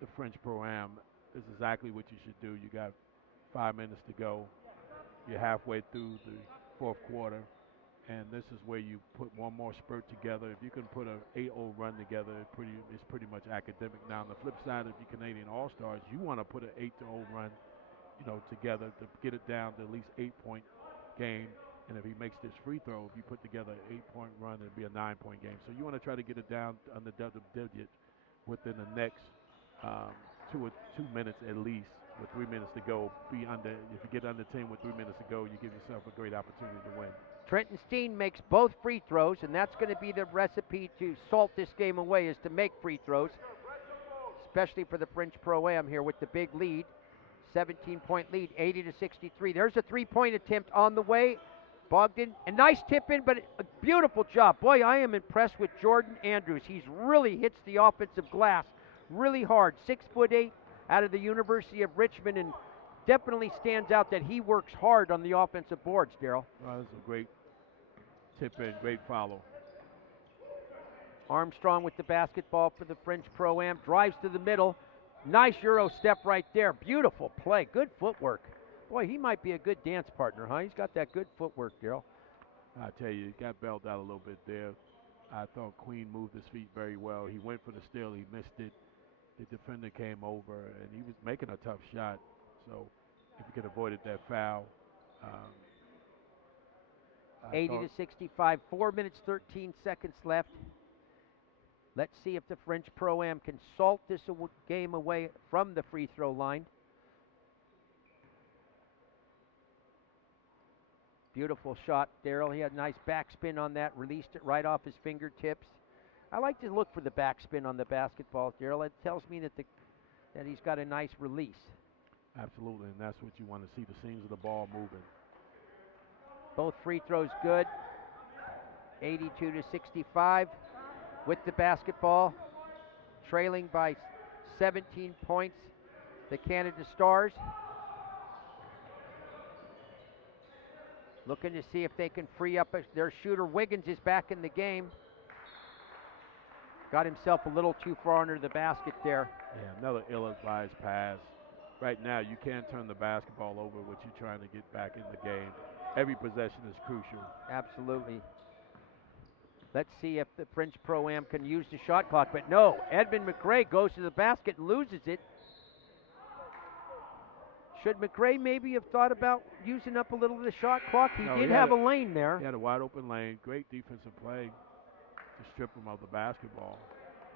the French Pro-Am is exactly what you should do. You got 5 minutes to go. You're halfway through the fourth quarter, and this is where you put one more spurt together. If you can put an 8-0 run together, it's pretty much academic. Now, on the flip side of the Canadian All-Stars, you want to put an 8-0 run, together to get it down to at least 8-point game. And if he makes this free throw, if you put together an 8-point run, it'd be a 9-point game. So you want to try to get it down under double digits within the next 2 minutes at least. With 3 minutes to go, if you get under 10 with 3 minutes to go, you give yourself a great opportunity to win. Trenton Steen makes both free throws, and that's going to be the recipe to salt this game away, is to make free throws, especially for the French Pro-Am here with the big lead, 17-point lead, 80-63. There's a three-point attempt on the way. Bogdan, a nice tip in, but a beautiful job. Boy, I am impressed with Jordan Andrews. He's really hits the offensive glass really hard. 6'8" out of the University of Richmond, and definitely stands out that he works hard on the offensive boards, Darryl. Well, that's a great tip in, great follow. Armstrong with the basketball for the French Pro-Am, drives to the middle. Nice Euro step right there. Beautiful play, good footwork. Boy, he might be a good dance partner, huh? He's got that good footwork, Darryl. I tell you, he got bailed out a little bit there. I thought Queen moved his feet very well. He went for the steal, he missed it. The defender came over, and he was making a tough shot. So if he could have avoided that foul. 80-65, 4 minutes, 13 seconds left. Let's see if the French Pro-Am can salt this game away from the free throw line. Beautiful shot, Daryl. He had a nice backspin on that, released it right off his fingertips. I like to look for the backspin on the basketball, Daryl. It tells me that he's got a nice release. Absolutely, and that's what you want to see, the seams of the ball moving. Both free throws good. 82-65 with the basketball. Trailing by 17 points, the Canada Stars. Looking to see if they can free up their shooter. Wiggins is back in the game. Got himself a little too far under the basket there. Yeah, another ill-advised pass. Right now, you can't turn the basketball over when you're trying to get back in the game. Every possession is crucial. Absolutely. Let's see if the French Pro-Am can use the shot clock, but no. Edmund McRae goes to the basket and loses it. Should McRae maybe have thought about using up a little of the shot clock? He did have a lane there. He had a wide open lane. Great defensive play to strip him of the basketball.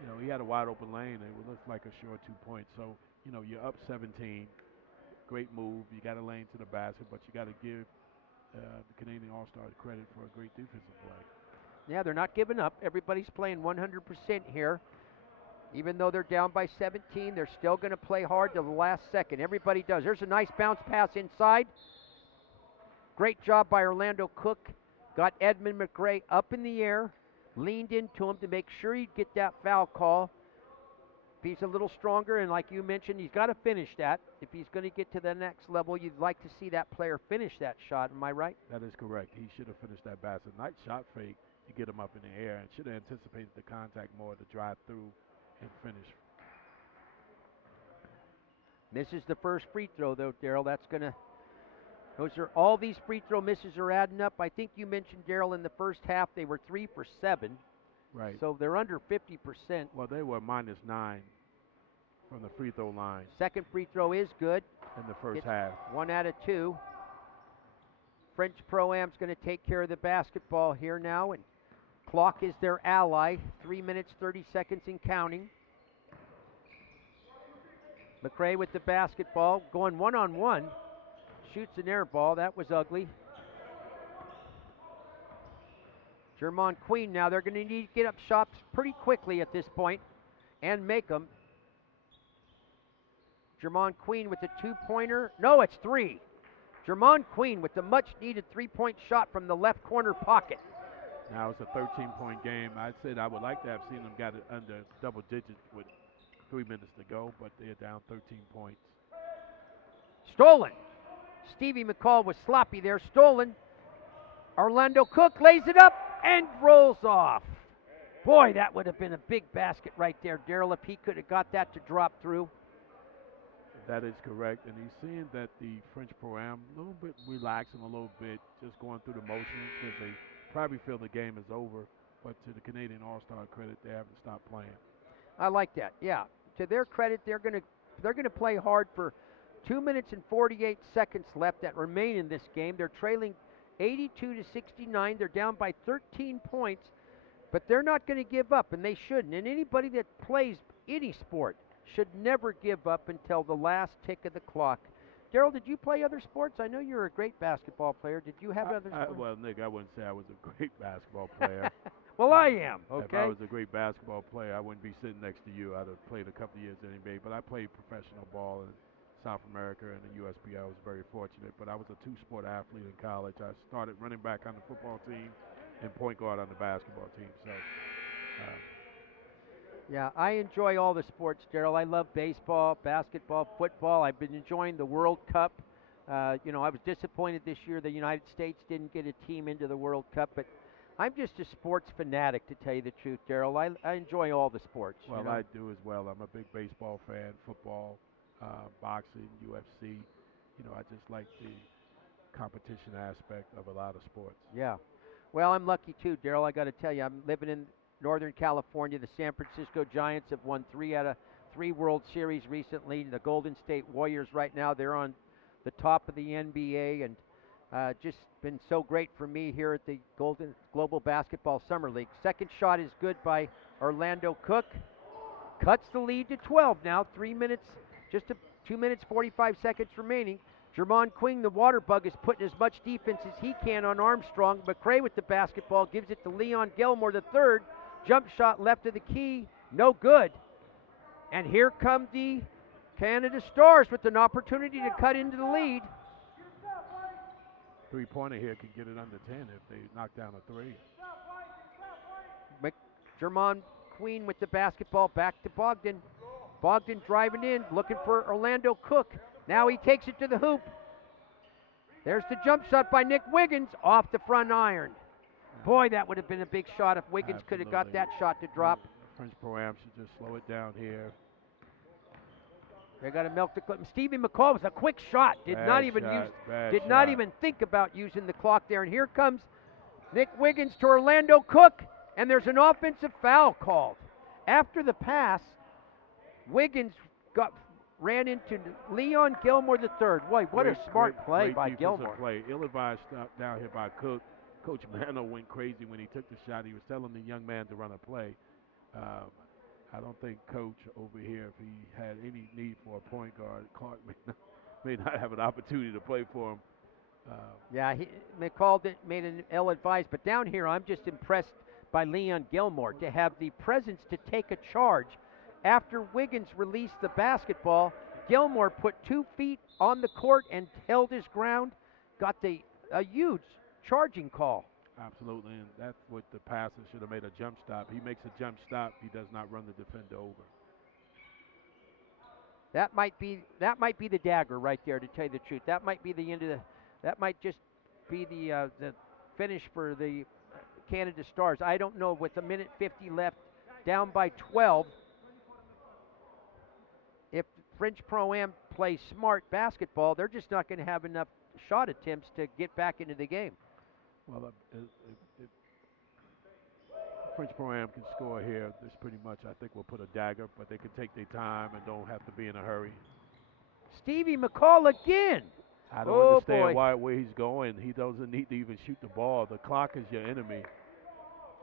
You know, he had a wide open lane, and it looked like a short 2 points. So, you know, you're up 17. Great move. You got a lane to the basket, but you got to give the Canadian All-Stars credit for a great defensive play. Yeah, they're not giving up. Everybody's playing 100% here. Even though they're down by 17, they're still going to play hard to the last second. Everybody does. There's a nice bounce pass inside. Great job by Orlando Cook. Got Edmund McRae up in the air, leaned into him to make sure he'd get that foul call. If he's a little stronger, and like you mentioned, he's got to finish that. If he's going to get to the next level, you'd like to see that player finish that shot. Am I right? That is correct. He should have finished that basket. Nice shot fake to get him up in the air, and should have anticipated the contact more to drive through and finish. Misses the first free throw, though, Daryl. All these free throw misses are adding up. I think you mentioned, Daryl, in the first half they were 3 for 7. Right. So they're under 50%. Well, they were -9 from the free throw line. Second free throw is good. In the first half. 1 out of 2. French Pro-Am's going to take care of the basketball here now, and clock is their ally. 3 minutes, 30 seconds and counting. McRae with the basketball, going one-on-one. Shoots an air ball. That was ugly. Jermon Queen now. They're going to need to get up shots pretty quickly at this point and make them. Jermon Queen with the two-pointer. No, it's 3. Jermon Queen with the much-needed three-point shot from the left corner pocket. Now it's a 13-point game. I said I would like to have seen them get it under double digits with 3 minutes to go, but they're down 13 points. Stolen. Stevie McCall was sloppy there. Stolen. Orlando Cook lays it up and rolls off. Boy, that would have been a big basket right there, Daryl, if he could have got that to drop through. That is correct, and he's seeing that the French Pro-Am a little bit relaxing a little bit, just going through the motions because they probably feel the game is over. But to the Canadian All-Star credit, they haven't stopped playing. I like that. Yeah, to their credit, they're gonna play hard for 2 minutes and 48 seconds left that remain in this game. They're trailing 82-69. They're down by 13 points, but they're not going to give up, and they shouldn't. And anybody that plays any sport should never give up until the last tick of the clock. Daryl, did you play other sports? I know you're a great basketball player. Did you have other sports? Well, Nick, I wouldn't say I was a great basketball player. Well, I am, okay? If I was a great basketball player, I wouldn't be sitting next to you. I'd have played a couple of years in the NBA, but I played professional ball in South America and the USBL. I was very fortunate, but I was a two-sport athlete in college. I started running back on the football team and point guard on the basketball team. So, yeah, I enjoy all the sports, Daryl. I love baseball, basketball, football. I've been enjoying the World Cup. I was disappointed this year the United States didn't get a team into the World Cup, but I'm just a sports fanatic, to tell you the truth, Daryl. I enjoy all the sports. Well, I do as well. I'm a big baseball fan, football, boxing, UFC. I just like the competition aspect of a lot of sports. Yeah. Well, I'm lucky too, Daryl. I got to tell you, I'm living in Northern California. The San Francisco Giants have won 3 out of 3 World Series recently. The Golden State Warriors right now, they're on the top of the NBA, and just been so great for me here at the Global Basketball Summer League. Second shot is good by Orlando Cook. Cuts the lead to 12 now. 3 minutes, 2 minutes, 45 seconds remaining. Jermon Queen, the water bug, is putting as much defense as he can on Armstrong. McCray with the basketball gives it to Leon Gilmore, the third. Jump shot left of the key, no good. And here come the Canada Stars with an opportunity to cut into the lead. Three-pointer here can get it under 10 if they knock down a three. Jermon Queen with the basketball back to Bogdan. Bogdan driving in, looking for Orlando Cook. Now he takes it to the hoop. There's the jump shot by Nick Wiggins off the front iron. Boy, that would have been a big shot if Wiggins could have got that shot to drop. French Pro-Am should just slow it down here. They got to milk the clock. Stevie McCall was a quick shot. Did not even think about using the clock there. And here comes Nick Wiggins to Orlando Cook, and there's an offensive foul called. After the pass, Wiggins ran into Leon Gilmore the third. Boy, what a smart play by Gilmore. Play. Ill-advised stop down here by Cook. Coach Mano went crazy when he took the shot. He was telling the young man to run a play. I don't think Coach over here, if he had any need for a point guard, Clark may not have an opportunity to play for him. McCall made an ill-advised, but down here I'm just impressed by Leon Gilmore to have the presence to take a charge. After Wiggins released the basketball, Gilmore put 2 feet on the court and held his ground, got a huge charging call. Absolutely, and that's what the passer should have made a jump stop. He makes a jump stop. He does not run the defender over. That might be the dagger right there, to tell you the truth. That might be the end of that might just be the finish for the Canada Stars. I don't know, with a minute 50 left, down by 12. If French Pro-Am plays smart basketball, they're just not going to have enough shot attempts to get back into the game. Well, if French Pro-Am can score here, this pretty much, I think, will put a dagger, but they can take their time and don't have to be in a hurry. Stevie McCall again. I don't understand where he's going. He doesn't need to even shoot the ball. The clock is your enemy.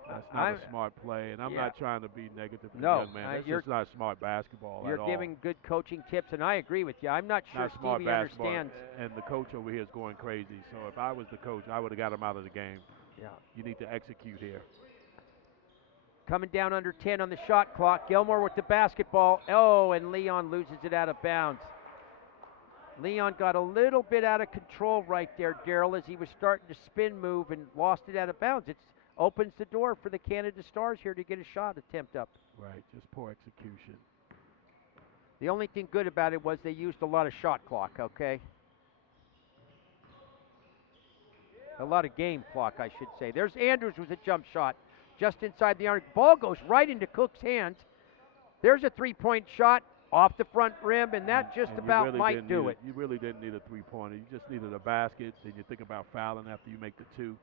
That's not a smart play, and I'm not trying to be negative to the young man. That's just not smart basketball at all. You're giving good coaching tips, and I agree with you. I'm not sure Stevie understands. And the coach over here is going crazy. So if I was the coach, I would have got him out of the game. Yeah. You need to execute here. Coming down under 10 on the shot clock. Gilmore with the basketball. Oh, and Leon loses it out of bounds. Leon got a little bit out of control right there, Daryl, as he was starting to spin move and lost it out of bounds. It opens the door for the Canada Stars here to get a shot attempt up. Right, just poor execution. The only thing good about it was they used a lot of shot clock, okay? A lot of game clock, I should say. There's Andrews with a jump shot just inside the arc. Ball goes right into Cook's hands. There's a three-point shot off the front rim, and that just about might do it. You really didn't need a three-pointer. You just needed a basket. Then you think about fouling after you make the two.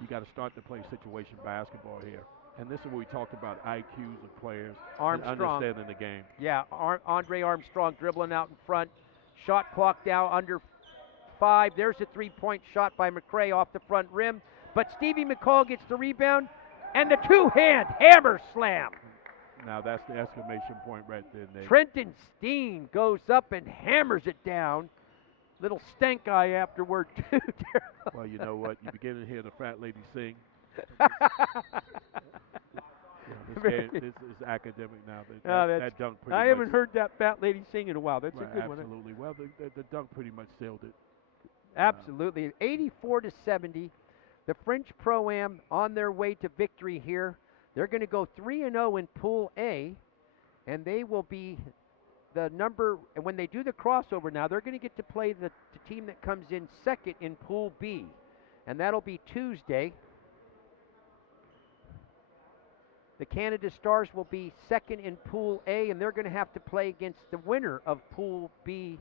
You got to start to play situation basketball here. And this is what we talked about, IQs of players and understanding the game. Yeah, Andre Armstrong dribbling out in front. Shot clock now under 5. There's a three-point shot by McCray off the front rim. But Stevie McCall gets the rebound, and the two-hand hammer slam. Now that's the exclamation point right there, Nate. Trenton Steen goes up and hammers it down. Little stank eye afterward, too. Well, you know what? You begin to hear the fat lady sing. This is academic now. That dunk pretty much. I haven't heard that fat lady sing in a while. That's a good one. Absolutely. Well, the dunk pretty much sealed it. Absolutely. 84-70. The French Pro-Am on their way to victory here. They're going to go 3-0 in Pool A, and they will be the number. And when they do the crossover now, they're going to get to play the team that comes in second in Pool B, and that'll be Tuesday. The Canada Stars will be second in Pool A, and they're going to have to play against the winner of Pool B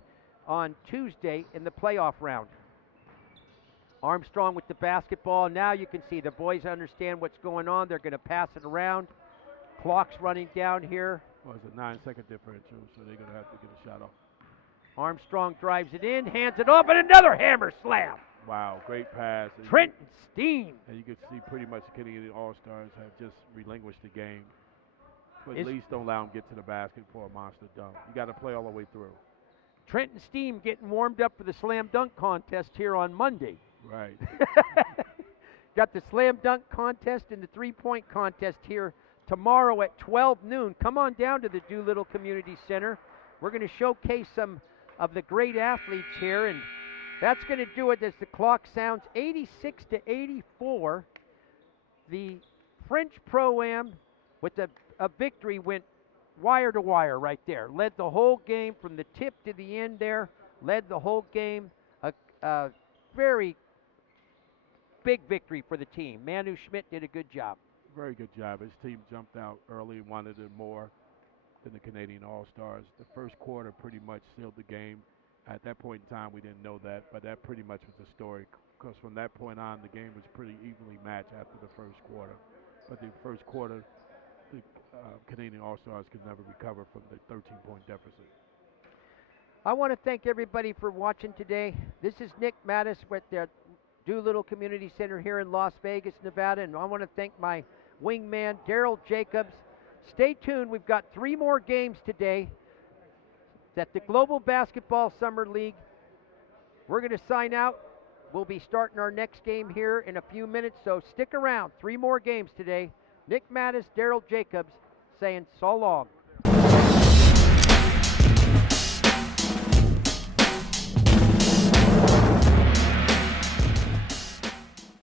on Tuesday in the playoff round. Armstrong with the basketball. Now you can see the boys understand what's going on. They're going to pass it around. Clock's running down here. Well, it's a 9-second differential, so they're going to have to get a shot off. Armstrong drives it in, hands it off, and another hammer slam. Wow, great pass. Trenton Steen. And you can see pretty much the Canadian All-Stars have just relinquished the game. But at least don't allow them to get to the basket for a monster dunk. You got to play all the way through. Trenton Steam getting warmed up for the slam dunk contest here on Monday. Right. Got the slam dunk contest and the three-point contest here tomorrow at 12 noon. Come on down to the Doolittle Community Center. We're going to showcase some of the great athletes here, and that's going to do it as the clock sounds 86 to 84. The French Pro-Am with a victory went wire to wire right there. Led the whole game from the tip to the end there. Led the whole game. A very big victory for the team. Manu Schmidt did a good job. Very good job. His team jumped out early and wanted it more than the Canadian All-Stars. The first quarter pretty much sealed the game. At that point in time, we didn't know that, but that pretty much was the story, because from that point on, the game was pretty evenly matched after the first quarter. But the first quarter, the Canadian All-Stars could never recover from the 13-point deficit. I want to thank everybody for watching today. This is Nick Mattis with the Doolittle Community Center here in Las Vegas, Nevada, and I want to thank my wingman, Daryl Jacobs. Stay tuned. We've got 3 more games today at the Global Basketball Summer League. We're going to sign out. We'll be starting our next game here in a few minutes, so stick around. 3 more games today. Nick Mattis, Daryl Jacobs saying so long.